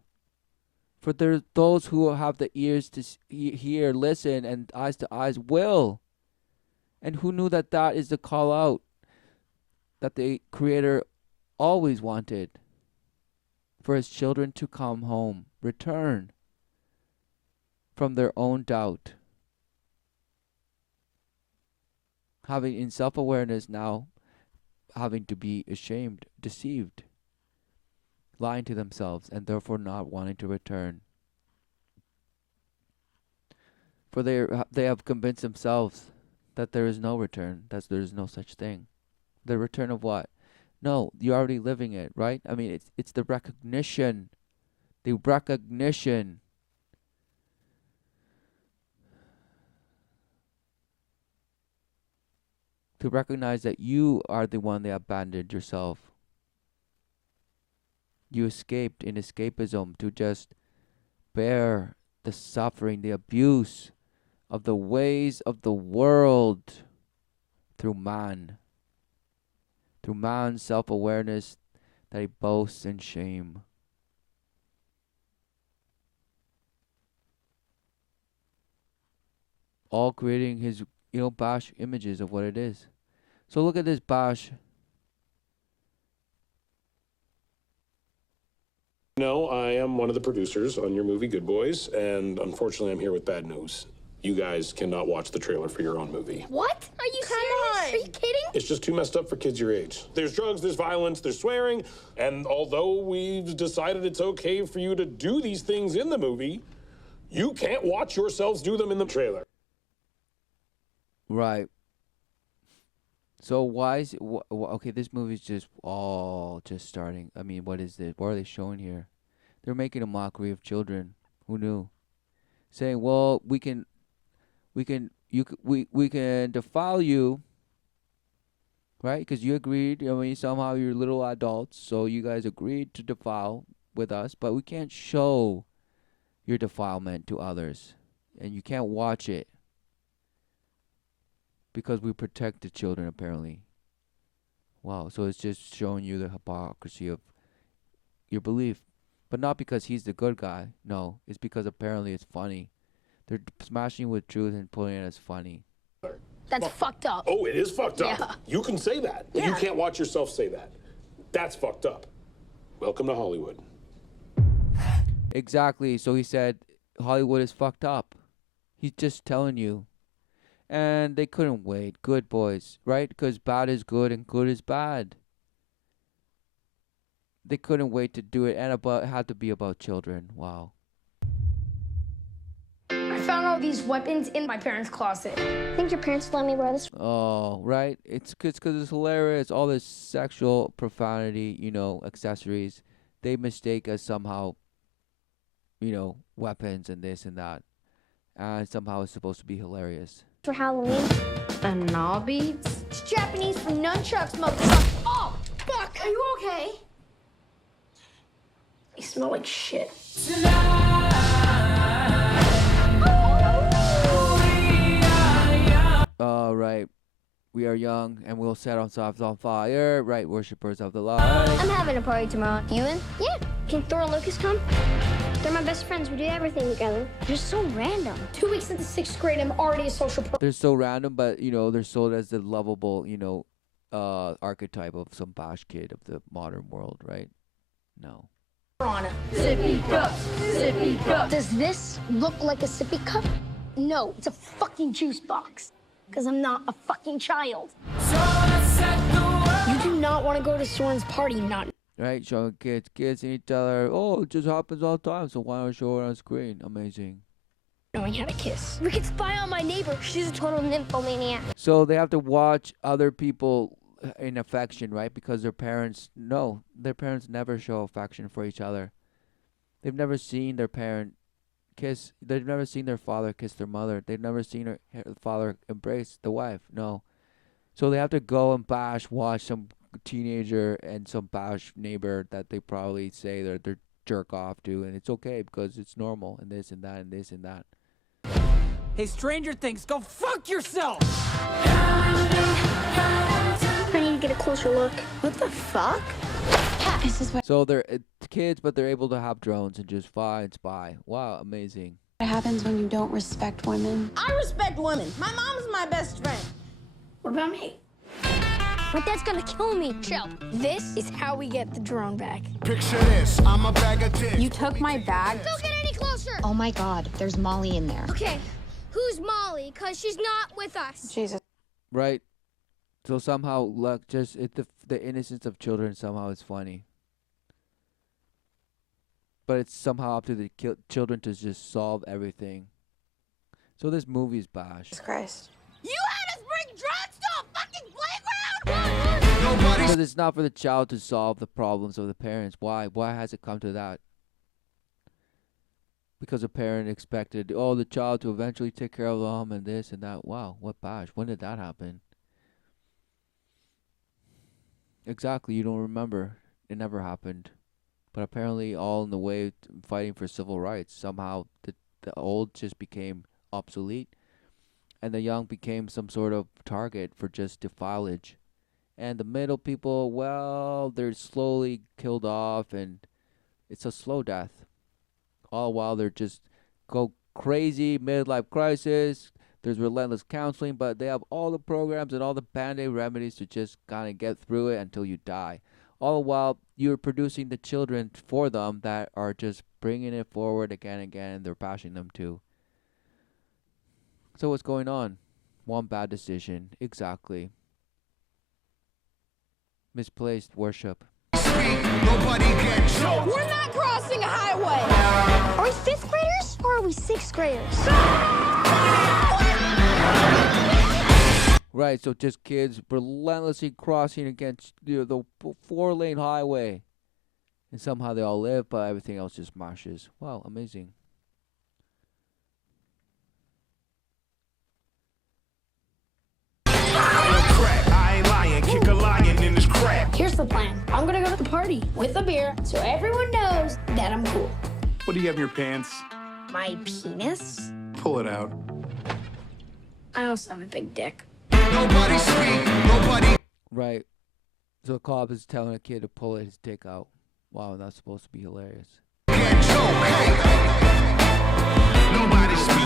For there's those who have the ears to hear, listen, and eyes to eyes will. And who knew that that is the call out that the Creator always wanted? For His children to come home, return from their own doubt. Having in self-awareness now, having to be ashamed, deceived, lying to themselves, and therefore not wanting to return. For they have convinced themselves that there is no return, that there is no such thing. The return of what? No, you're already living it, right? I mean, it's the recognition. The recognition. To recognize that you are the one that abandoned yourself. You escaped in escapism to just bear the suffering, the abuse of the ways of the world through man. Through man's self-awareness that he boasts in shame. All creating his, Bash images of what it is. So look at this Bash. No, I am one of the producers on your movie Good Boys, and unfortunately I'm here with bad news. You guys cannot watch the trailer for your own movie. What? Are you serious? Are you kidding? It's just too messed up for kids your age. There's drugs, there's violence, there's swearing, and although we've decided it's okay for you to do these things in the movie, you can't watch yourselves do them in the trailer. Right. So why is it, okay, this movie's just all just starting. I mean, what is this? What are they showing here? They're making a mockery of children. Who knew? Saying, well, we can defile you, right? Because you agreed. I mean, somehow you're little adults, so you guys agreed to defile with us, but we can't show your defilement to others, and you can't watch it because we protect the children, apparently. Wow, so it's just showing you the hypocrisy of your belief, but not because he's the good guy. No, it's because apparently it's funny. They're smashing with truth and putting it as funny. That's fucked up. Oh, it is fucked up. Yeah. You can say that, but you can't watch yourself say that. That's fucked up. Welcome to Hollywood. Exactly. So he said Hollywood is fucked up. He's just telling you. And they couldn't wait. Good boys, right? Because bad is good and good is bad. They couldn't wait to do it, and it had to be about children. Wow. I found all these weapons in my parents' closet. Think your parents let me wear this? Oh, right. It's because it's hilarious. All this sexual profanity, accessories, they mistake as somehow, weapons and this and that. And somehow it's supposed to be hilarious. For Halloween. And knobby? It's Japanese for nunchucks, motherfucker. Oh, fuck. Are you okay? You smell like shit. All right. We are young and we'll set ourselves on fire. Right, worshippers of the light. I'm having a party tomorrow. You in? Yeah. Can Thor and Lucas come? They're my best friends. We do everything together. They're so random. 2 weeks into 6th grade, I'm already a social pro. They're so random, but, they're sold as the lovable, archetype of some Bosch kid of the modern world, right? No. Sippy cups. Sippy cups. Does this look like a sippy cup? No, it's a fucking juice box. Because I'm not a fucking child. You do not want to go to Soren's party, not. right? Showing kids kissing each other. Oh, it just happens all the time. So why don't I show it on screen? Amazing. Knowing how to kiss. We could spy on my neighbor. She's a total nymphomaniac. So they have to watch other people in affection, right? Because their parents never show affection for each other. They've never seen their parent kiss. They've never seen their father kiss their mother. They've never seen her father embrace the wife. No. So they have to go and watch some teenager and some bash neighbor that they probably say they're jerk off to, and it's okay because it's normal, and this and that and this and that. Hey, Stranger Things, go fuck yourself! I need to get a closer look. What the fuck? This is what So they're kids, but they're able to have drones and just fly and spy. Wow, amazing. happens when you don't respect women. I respect women. My mom's my best friend. What about me? My dad's gonna kill me. Chill. This is how we get the drone back. Picture this, I'm a bag of dicks. You took my bag? Don't get any closer. Oh my God, there's Molly in there. Okay, who's Molly? Because she's not with us. Jesus. Right. So somehow, look, the innocence of children somehow is funny. But it's somehow up to the children to just solve everything. So this movie is bash. Jesus Christ. You had us bring drugs to a fucking playground? Nobody's Because it's not for the child to solve the problems of the parents. Why? Why has it come to that? Because a parent expected, the child to eventually take care of them and this and that. Wow, what bash. When did that happen? Exactly, you don't remember. It never happened. But apparently all in the way fighting for civil rights. Somehow the old just became obsolete. And the young became some sort of target for just defilage. And the middle people, well, they're slowly killed off, and it's a slow death. All while they're just go crazy, midlife crisis. There's relentless counseling, but they have all the programs and all the band-aid remedies to just kind of get through it until you die. All the while, you're producing the children for them that are just bringing it forward again and again, and they're bashing them too. So what's going on? One bad decision. Exactly. Misplaced worship. nobody get choked. We're not crossing a highway. Are we fifth graders or are we sixth graders? Right, so just kids relentlessly crossing against the 4-lane highway. And somehow they all live, but everything else just mashes. Wow, amazing. Crack, I ain't lying, kick a lion in this crack. Here's the plan. I'm gonna go to the party with a beer so everyone knows that I'm cool. What do you have in your pants? My penis? Pull it out. I also have a big dick. Nobody speak, nobody Right. So the cop is telling a kid to pull his dick out. Wow, that's supposed to be hilarious. get choked. Hey. Nobody speak.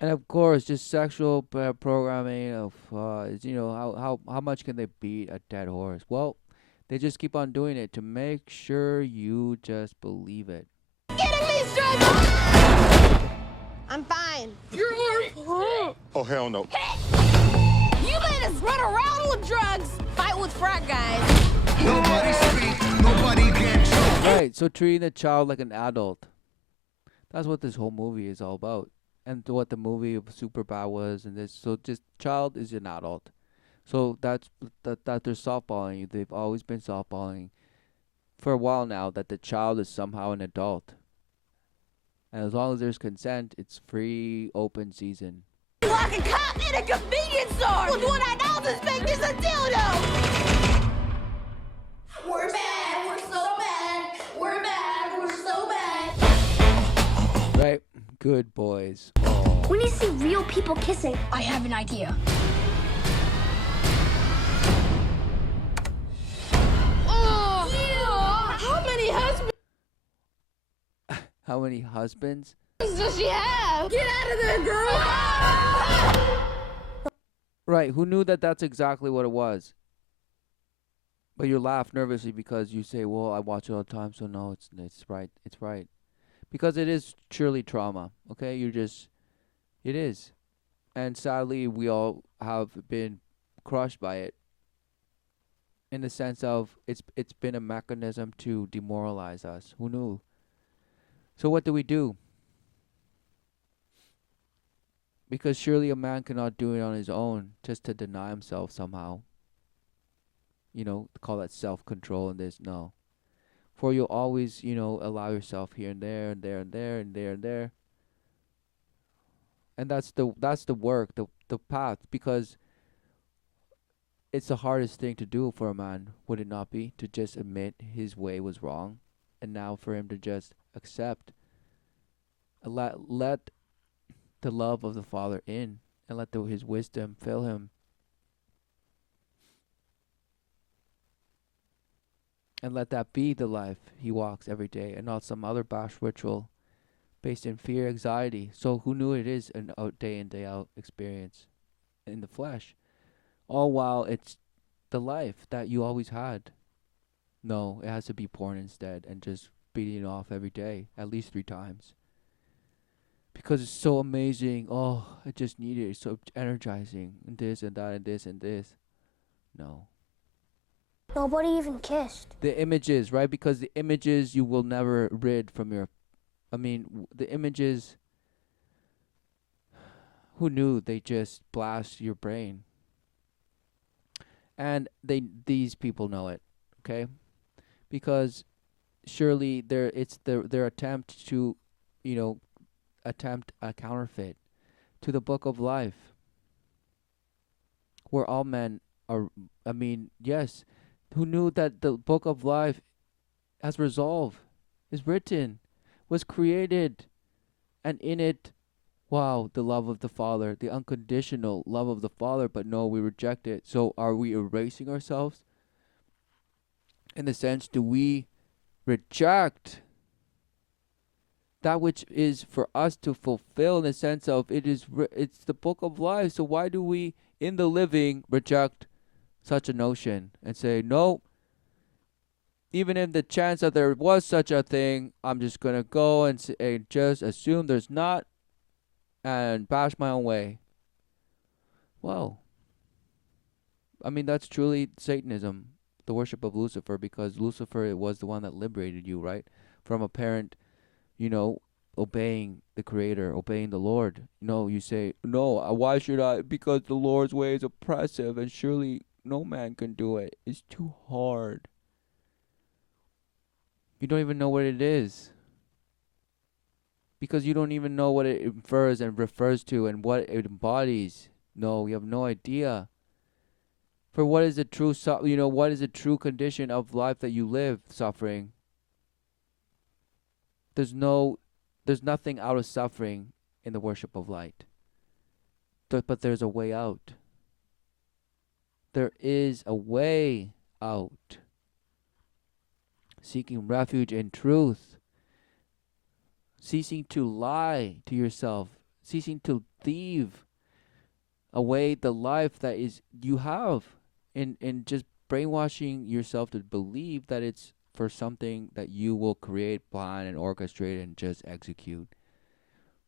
And of course, just sexual programming of, how much can they beat a dead horse? Well, they just keep on doing it to make sure you just believe it. Getting me straight. I'm fine. You're Oh, hell no. You made us run around with drugs, fight with frat guys. Nobody speak, nobody get choked. Right, so treating the child like an adult. That's what this whole movie is all about. And what the movie of Superbad was, and this. So just child is an adult. So that they're softballing you. They've always been softballing for a while now that the child is somehow an adult. And as long as there's consent, it's free, open season. Like a cop in a convenience store with what I know is big as a dildo. We're bad. We're so bad. We're bad. We're so bad. Right? Good boys. We need to see real people kissing. I have an idea. Oh, yeah. How many husbands How many husbands? does she have? Get out of there, girl. Right, who knew that that's exactly what it was? But you laugh nervously because you say, well, I watch it all the time, so no, it's right. It's right. Because it is surely trauma, okay? It is. And sadly, we all have been crushed by it. in the sense of it's been a mechanism to demoralize us. Who knew? So what do we do? Because surely a man cannot do it on his own just to deny himself somehow. Call that self-control and this. No. For you'll always, allow yourself here and there and there and there and there and there. And that's the work, the path, because it's the hardest thing to do for a man, would it not be? To just admit his way was wrong, and now for him to just accept, let the love of the Father in, and let his wisdom fill him. And let that be the life he walks every day, and not some other bash ritual based in fear, anxiety. So who knew it is an day in, day out experience in the flesh? All while it's the life that you always had. No, it has to be porn instead, and just beating it off every day, at least 3 times. Because it's so amazing. Oh, I just need it. It's so energizing. And this and that and this and this. No. Nobody even kissed. The images, right? Because the images you will never rid from your... the images... Who knew they just blast your brain? And these people know it, okay? Because surely it's their attempt to, attempt a counterfeit to the book of life, where all men are. Yes, who knew that the book of life has resolve, is written, was created, and in it, wow, the love of the Father, the unconditional love of the Father, but no, we reject it. So are we erasing ourselves? In the sense, do we reject that which is for us to fulfill, in the sense of it's the book of life. So why do we, in the living, reject such a notion and say, no, even in the chance that there was such a thing, I'm just going to go and just assume there's not, and bash my own way. Well, that's truly Satanism, the worship of Lucifer, because Lucifer was the one that liberated you, right? From a parent, obeying the Creator, obeying the Lord. You say, no, why should I? Because the Lord's way is oppressive, and surely no man can do it. It's too hard. You don't even know what it is. Because you don't even know what it infers and refers to and what it embodies. No, you have no idea. For what is the true, what is the true condition of life that you live? Suffering. There's nothing out of suffering in the worship of light. But there's a way out. There is a way out. Seeking refuge in truth. Ceasing to lie to yourself. Ceasing to thieve away the life that is you have. And just brainwashing yourself to believe that it's for something that you will create, plan, and orchestrate and just execute.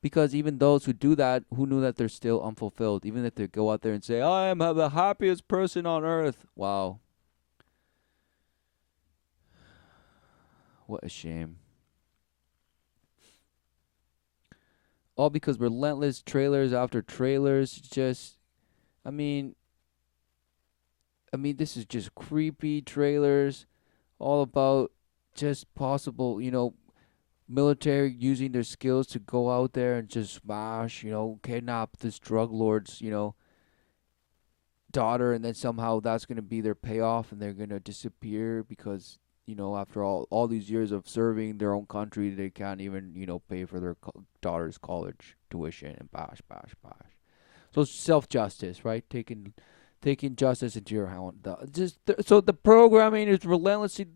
Because even those who do that, who knew that they're still unfulfilled, even if they go out there and say, I am the happiest person on earth. Wow. What a shame. All because relentless trailers after trailers. Just, this is just creepy trailers, all about just possible, military using their skills to go out there and just smash, kidnap this drug lord's, daughter, and then somehow that's going to be their payoff, and they're going to disappear because, after all these years of serving their own country, they can't even, pay for their daughter's college tuition, and bash. So self-justice, right? Taking justice into your hand. So the programming is relentlessly.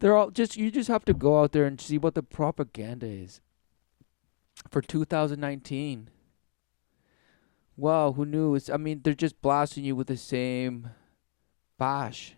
They're all just. You just have to go out there and see what the propaganda is for 2019. Wow, who knew? They're just blasting you with the same bash.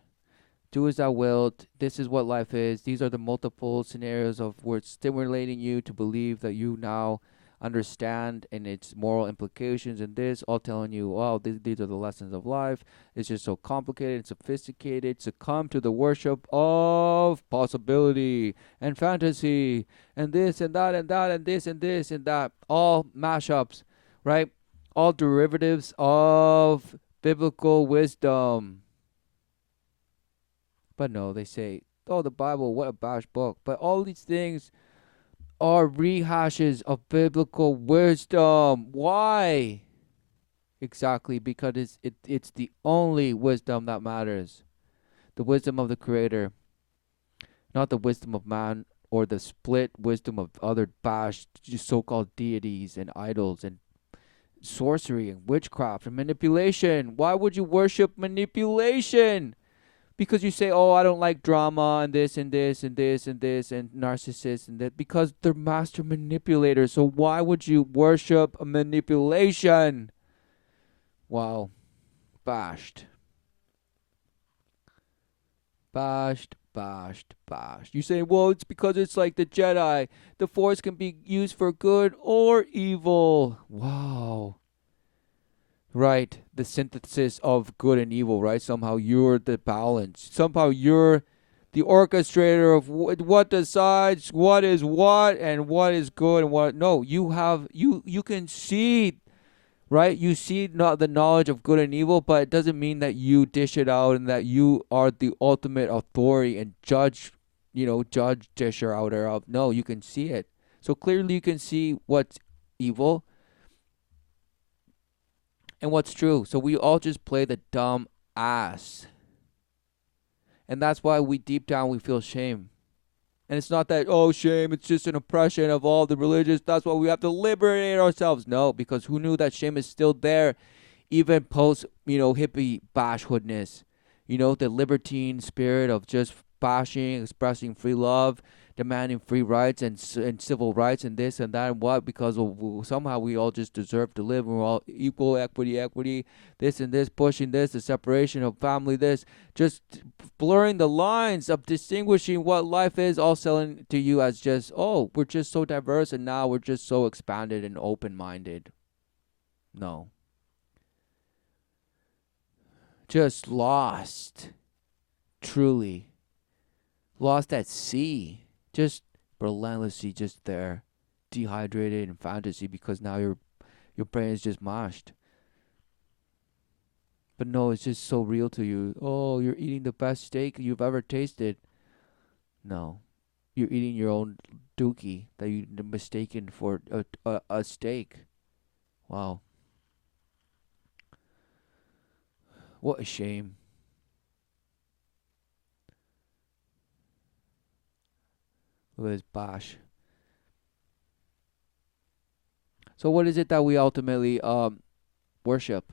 Do as thou wilt. This is what life is. These are the multiple scenarios of where it's stimulating you to believe that you now understand and its moral implications and this, all telling you, wow, these are the lessons of life. It's just so complicated and sophisticated. Succumb to the worship of possibility and fantasy and this and that and that and this and this and that. All mashups, right? All derivatives of biblical wisdom. But no, they say, oh, the Bible, what a bash book. But all these things are rehashes of biblical wisdom. Why? Exactly, because it's the only wisdom that matters. The wisdom of the Creator, not the wisdom of man or the split wisdom of other bash so-called deities and idols and sorcery and witchcraft and manipulation. Why would you worship manipulation? Because you say, oh, I don't like drama and this and this and this and this and narcissists and that, because they're master manipulators. So why would you worship a manipulation? Wow. Bashed. Bashed. You say, well, it's because it's like the Jedi. The Force can be used for good or evil. Wow. Right, the synthesis of good and evil, right? Somehow you're the balance. Somehow you're the orchestrator of what decides what is what and what is good and what. No, you can see, right? You see not the knowledge of good and evil, but it doesn't mean that you dish it out and that you are the ultimate authority and judge, disher outer of. No, you can see it. So clearly you can see what's evil and what's true. So we all just play the dumb ass. And that's why deep down we feel shame. And it's not that, oh, shame, it's just an oppression of all the religious. That's why we have to liberate ourselves. No, because who knew that shame is still there even post, hippie bashhoodness. The libertine spirit of just bashing, expressing free love, demanding free rights and civil rights and this and that and what, because somehow we all just deserve to live and we're all equal, equity, this and this, pushing this, the separation of family, this, just blurring the lines of distinguishing what life is, all selling to you as just, oh, we're just so diverse and now we're just so expanded and open-minded. No. Just lost. Truly. Lost at sea. Just relentlessly just there, dehydrated in fantasy because now your brain is just mashed. But no, it's just so real to you. Oh, you're eating the best steak you've ever tasted. No, you're eating your own dookie that you mistaken for a steak. Wow. What a shame. Look at this bash. So what is it that we ultimately worship?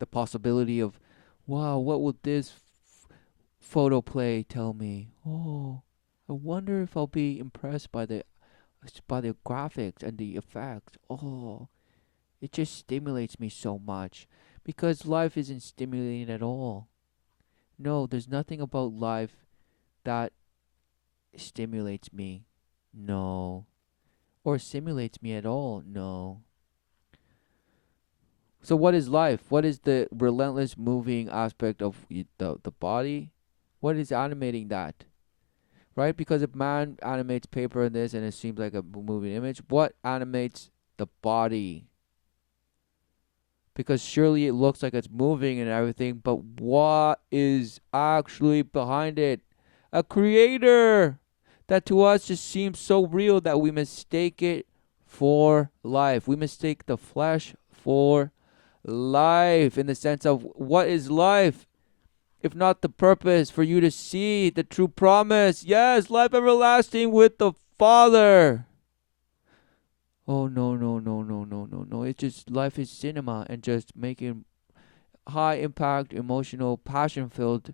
The possibility of, wow, what will this photo play tell me? Oh, I wonder if I'll be impressed by the graphics and the effects. Oh, it just stimulates me so much because life isn't stimulating at all. No, there's nothing about life that stimulates me. No. Or simulates me at all. No. So what is life? What is the relentless moving aspect of the body? What is animating that? Right? Because if man animates paper and this and it seems like a moving image, what animates the body? Because surely it looks like it's moving and everything, but what is actually behind it? A creator that to us just seems so real that we mistake it for life. We mistake the flesh for life in the sense of what is life if not the purpose for you to see the true promise? Yes, life everlasting with the Father. Oh, no. It's just life is cinema and just making high impact, emotional, passion filled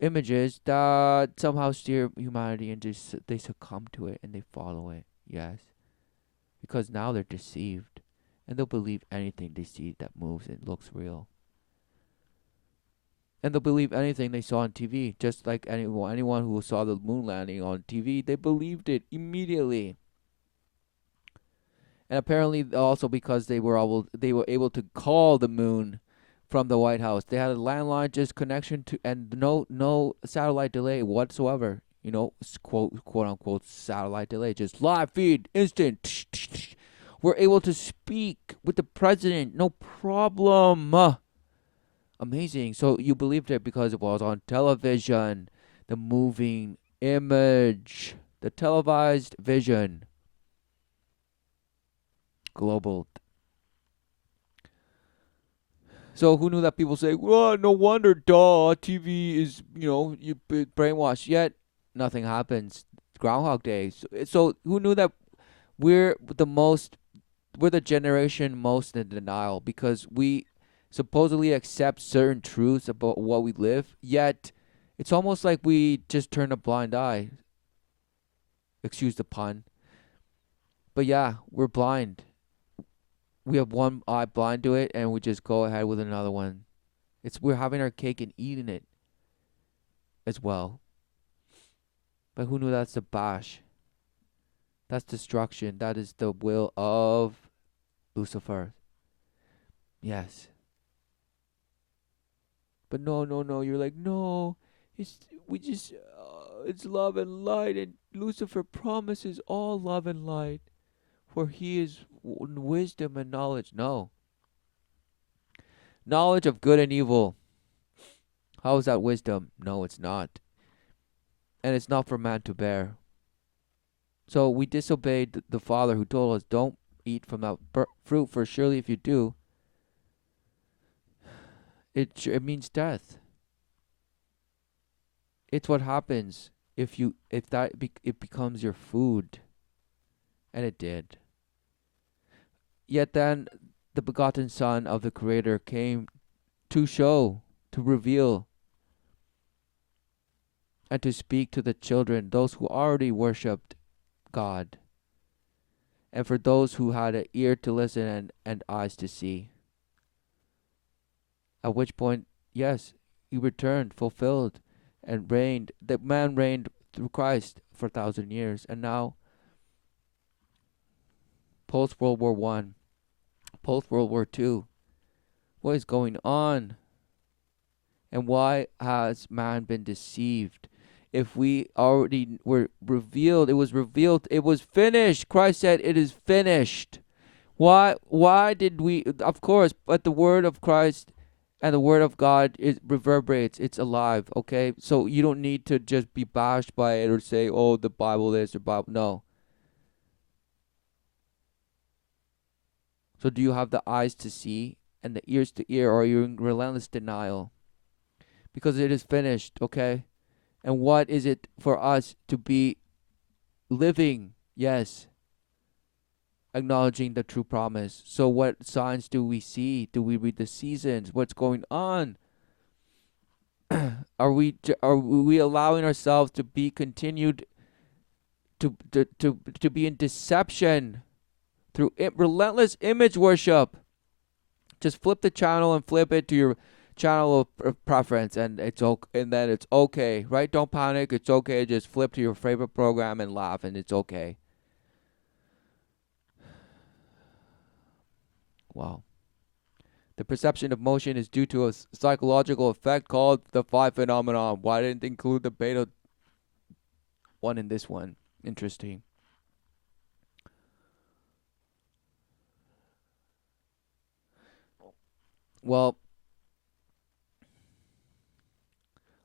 images that somehow steer humanity and just they succumb to it and they follow it. Yes. Because now they're deceived and they'll believe anything they see that moves and looks real. And they'll believe anything they saw on TV, just like anyone who saw the moon landing on TV, they believed it immediately. And apparently also because they were able to call the moon from the White House. They had a landline just connection to, and no satellite delay whatsoever. You know, quote unquote satellite delay, just live feed, instant. We're able to speak with the president, no problem. Amazing. So you believed it because it was on television, the moving image, the televised vision. Global. So who knew that people say, well, no wonder, duh, TV is, you brainwashed. Yet nothing happens. Groundhog Day. So who knew that we're the generation most in denial because we supposedly accept certain truths about what we live, yet it's almost like we just turn a blind eye. Excuse the pun. But yeah, we're blind. We have one eye blind to it, and we just go ahead with another one. We're having our cake and eating it as well. But who knew that's the bash? That's destruction. That is the will of Lucifer. Yes. But no. You're like, no. It's love and light, and Lucifer promises all love and light, for he is wisdom and knowledge. No. Knowledge of good and evil. How is that wisdom? No, it's not. And it's not for man to bear. So we disobeyed the Father who told us, don't eat from that fruit, for surely if you do, it means death. It's what happens if it becomes your food. And it did. Yet then the begotten Son of the Creator came to show, to reveal, and to speak to the children, those who already worshipped God, and for those who had an ear to listen and eyes to see. At which point, yes, he returned, fulfilled, and reigned. The man reigned through Christ for 1,000 years, and now, post World War One, post World War Two, what is going on? And why has man been deceived? If we already were revealed, it was finished. Christ said, it is finished. Why did we, of course, but the word of Christ and the word of God, it reverberates, it's alive, okay? So you don't need to just be bashed by it or say, oh, the Bible is, or Bible, no. So do you have the eyes to see and the ears to hear, or are you in relentless denial? Because it is finished, okay? And what is it for us to be living? Yes. Acknowledging the true promise. So what signs do we see? Do we read the seasons? What's going on? Are we allowing ourselves to be continued to be in deception through relentless image worship? Just flip the channel and flip it to your channel of preference, and then it's okay, right? Don't panic. It's okay. Just flip to your favorite program and laugh, and it's okay. Wow. The perception of motion is due to a psychological effect called the phi phenomenon. Why didn't they include the beta one in this one? Interesting. Well,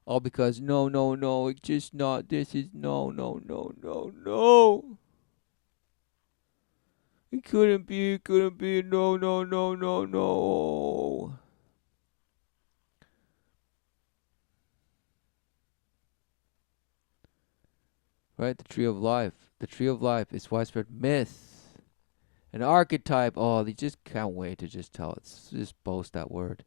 all because no, it's just not. This is no. It couldn't be, no. Right, the tree of life. The tree of life is widespread myth. An archetype. Oh, they just can't wait to just tell it. Just boast that word.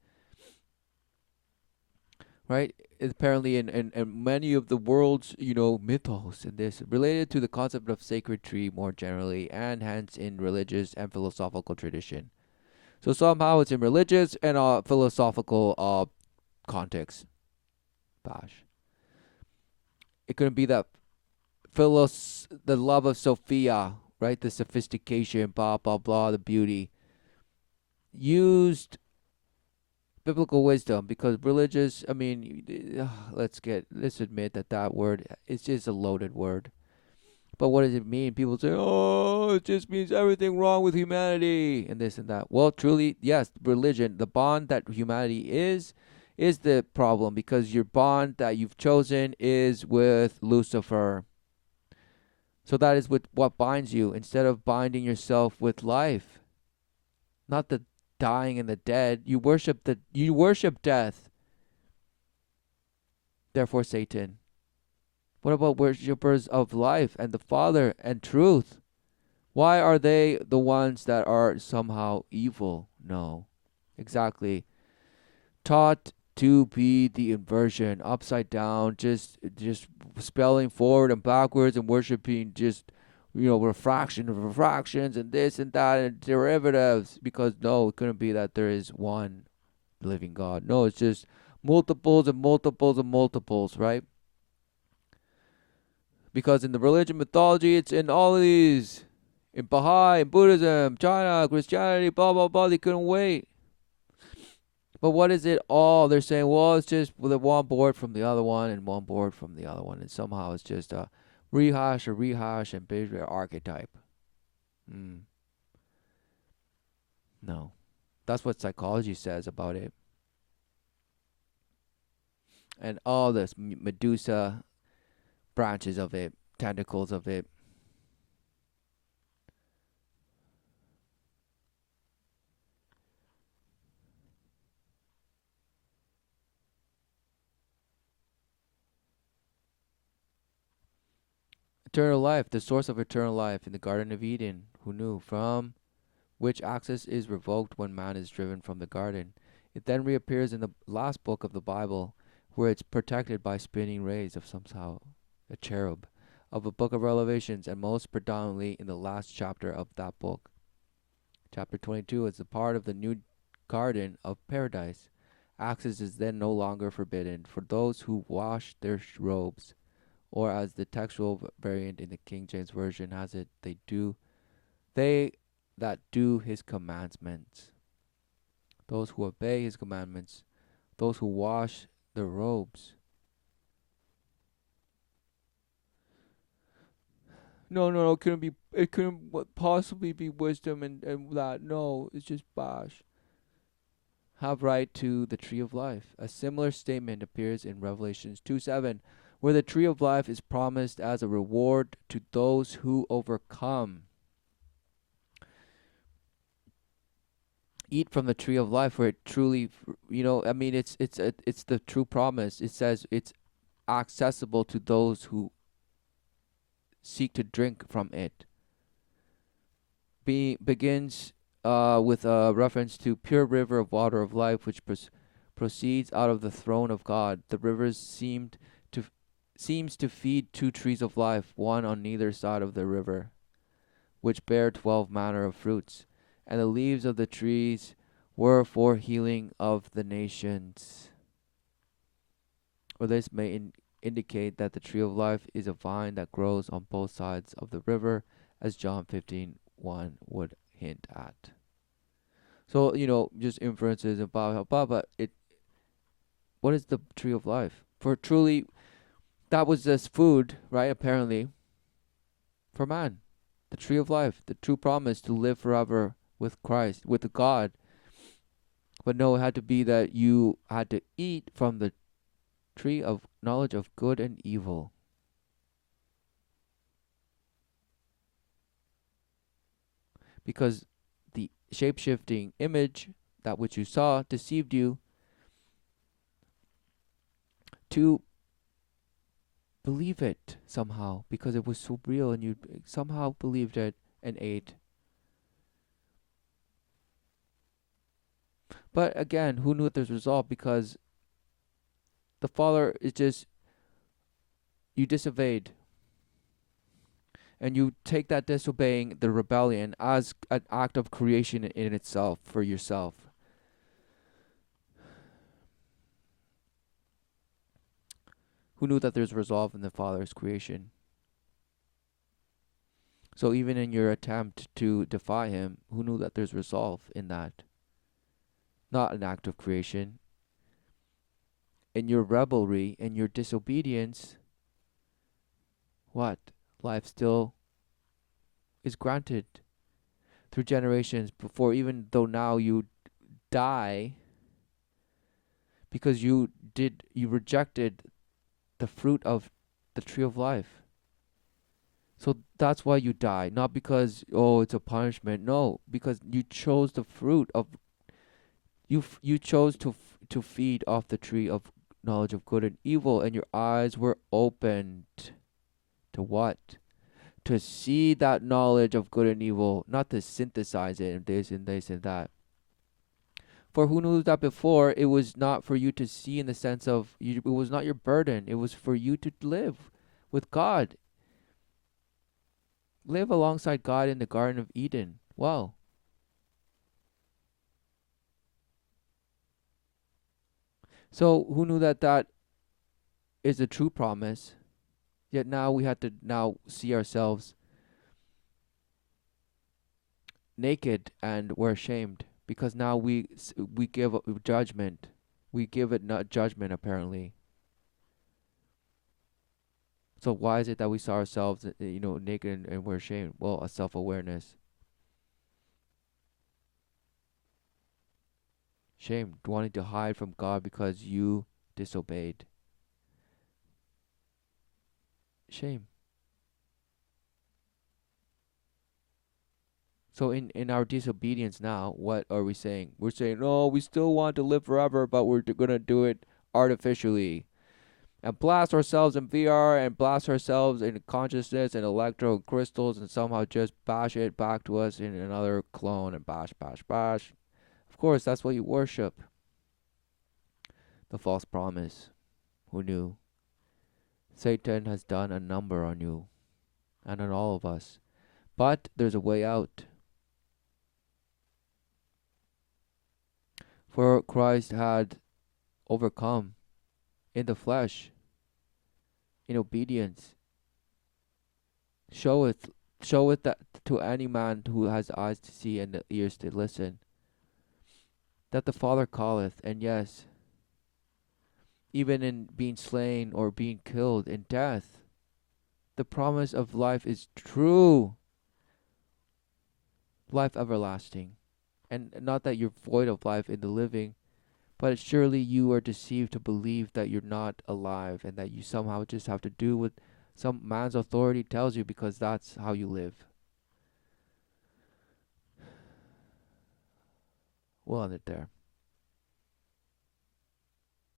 Right? Apparently in many of the world's, mythos in this, related to the concept of sacred tree more generally, and hence in religious and philosophical tradition. So somehow it's in religious and philosophical context. Bash. It couldn't be that the love of Sophia, right? The sophistication, blah, blah, blah, the beauty. Used biblical wisdom because religious, I mean, let's admit that word is just a loaded word. But what does it mean? People say, oh, it just means everything wrong with humanity and this and that. Well, truly, yes, religion, the bond that humanity is the problem because your bond that you've chosen is with Lucifer. So that is what binds you instead of binding yourself with life. Not the dying and the dead. You worship death. Therefore, Satan. What about worshippers of life and the Father and truth? Why are they the ones that are somehow evil? No. Exactly. Taught to be the inversion, upside down, just spelling forward and backwards and worshiping just refraction of refractions and this and that and derivatives because no, it couldn't be that there is one living God. No, it's just multiples and multiples and multiples, right? Because in the religion mythology, it's in all of these. In Baha'i, in Buddhism, China, Christianity, blah, blah, blah. They couldn't wait. But what is it all? They're saying, well, it's just the one board from the other one and one board from the other one. And somehow it's just a rehash and visual archetype. No. That's what psychology says about it. And all this Medusa branches of it, tentacles of it. Eternal life, the source of eternal life in the Garden of Eden, who knew, from which access is revoked when man is driven from the garden. It then reappears in the last book of the Bible, where it's protected by spinning rays of somehow a cherub, of a book of Revelations, and most predominantly in the last chapter of that book. Chapter 22 is a part of the new garden of paradise. Access is then no longer forbidden for those who wash their robes, or as the textual variant in the King James Version has it, they that do his commandments. Those who obey his commandments, those who wash their robes. No, it couldn't possibly be wisdom and that. No, it's just bosh. Have right to the tree of life. A similar statement appears in Revelations 2:7, where the tree of life is promised as a reward to those who overcome. Eat from the tree of life, where it truly, it's the true promise. It says it's accessible to those who seek to drink from it. Begins with a reference to pure river of water of life, which proceeds out of the throne of God. The rivers seems to feed two trees of life, one on either side of the river, which bear 12 manner of fruits, and the leaves of the trees were for healing of the nations. Or this may indicate that the tree of life is a vine that grows on both sides of the river, as John 15:1 would hint at. So, just inferences about but what is the tree of life? For truly, that was just food, right, apparently, for man. The tree of life, the true promise to live forever with Christ, with God. But no, it had to be that you had to eat from the tree of knowledge of good and evil. Because the shape-shifting image, that which you saw, deceived you to believe it somehow, because it was so real and you somehow believed it and ate. But again, who knew this result? Because the Father is just, you disobeyed. And you take that disobeying, the rebellion, as an act of creation in itself for yourself. Who knew that there's resolve in the Father's creation? So even in your attempt to defy him, who knew that there's resolve in that? Not an act of creation. In your rebelry, in your disobedience, what? Life still is granted through generations before, even though now you die because you rejected the fruit of the tree of life. So that's why you die, not because, oh, it's a punishment. No, because you chose the fruit of you chose to feed off the tree of knowledge of good and evil, and your eyes were opened to what? To see that knowledge of good and evil, not to synthesize it and this and that. For who knew that before it was not for you to see in the sense of it was not your burden. It was for you to live with God. Live alongside God in the Garden of Eden. Wow. So who knew that that is a true promise? Yet now we have to now see ourselves naked and we're ashamed because now we give judgment. We give it not judgment apparently. So why is it that we saw ourselves, naked and we're ashamed? Well, a self-awareness. Shame, wanting to hide from God because you disobeyed. Shame. So in our disobedience now, what are we saying? We're saying, no, we still want to live forever, but we're going to do it artificially. And blast ourselves in VR and blast ourselves in consciousness and electro crystals and somehow just bash it back to us in another clone and bash, bash, bash. Of course, that's what you worship. The false promise. Who knew? Satan has done a number on you and on all of us. But there's a way out. For Christ had overcome in the flesh, in obedience. Showeth that to any man who has eyes to see and the ears to listen, that the Father calleth, and yes, even in being slain or being killed in death, the promise of life is true. Life everlasting. And not that you're void of life in the living, but surely you are deceived to believe that you're not alive and that you somehow just have to do what some man's authority tells you because that's how you live. We'll end it there.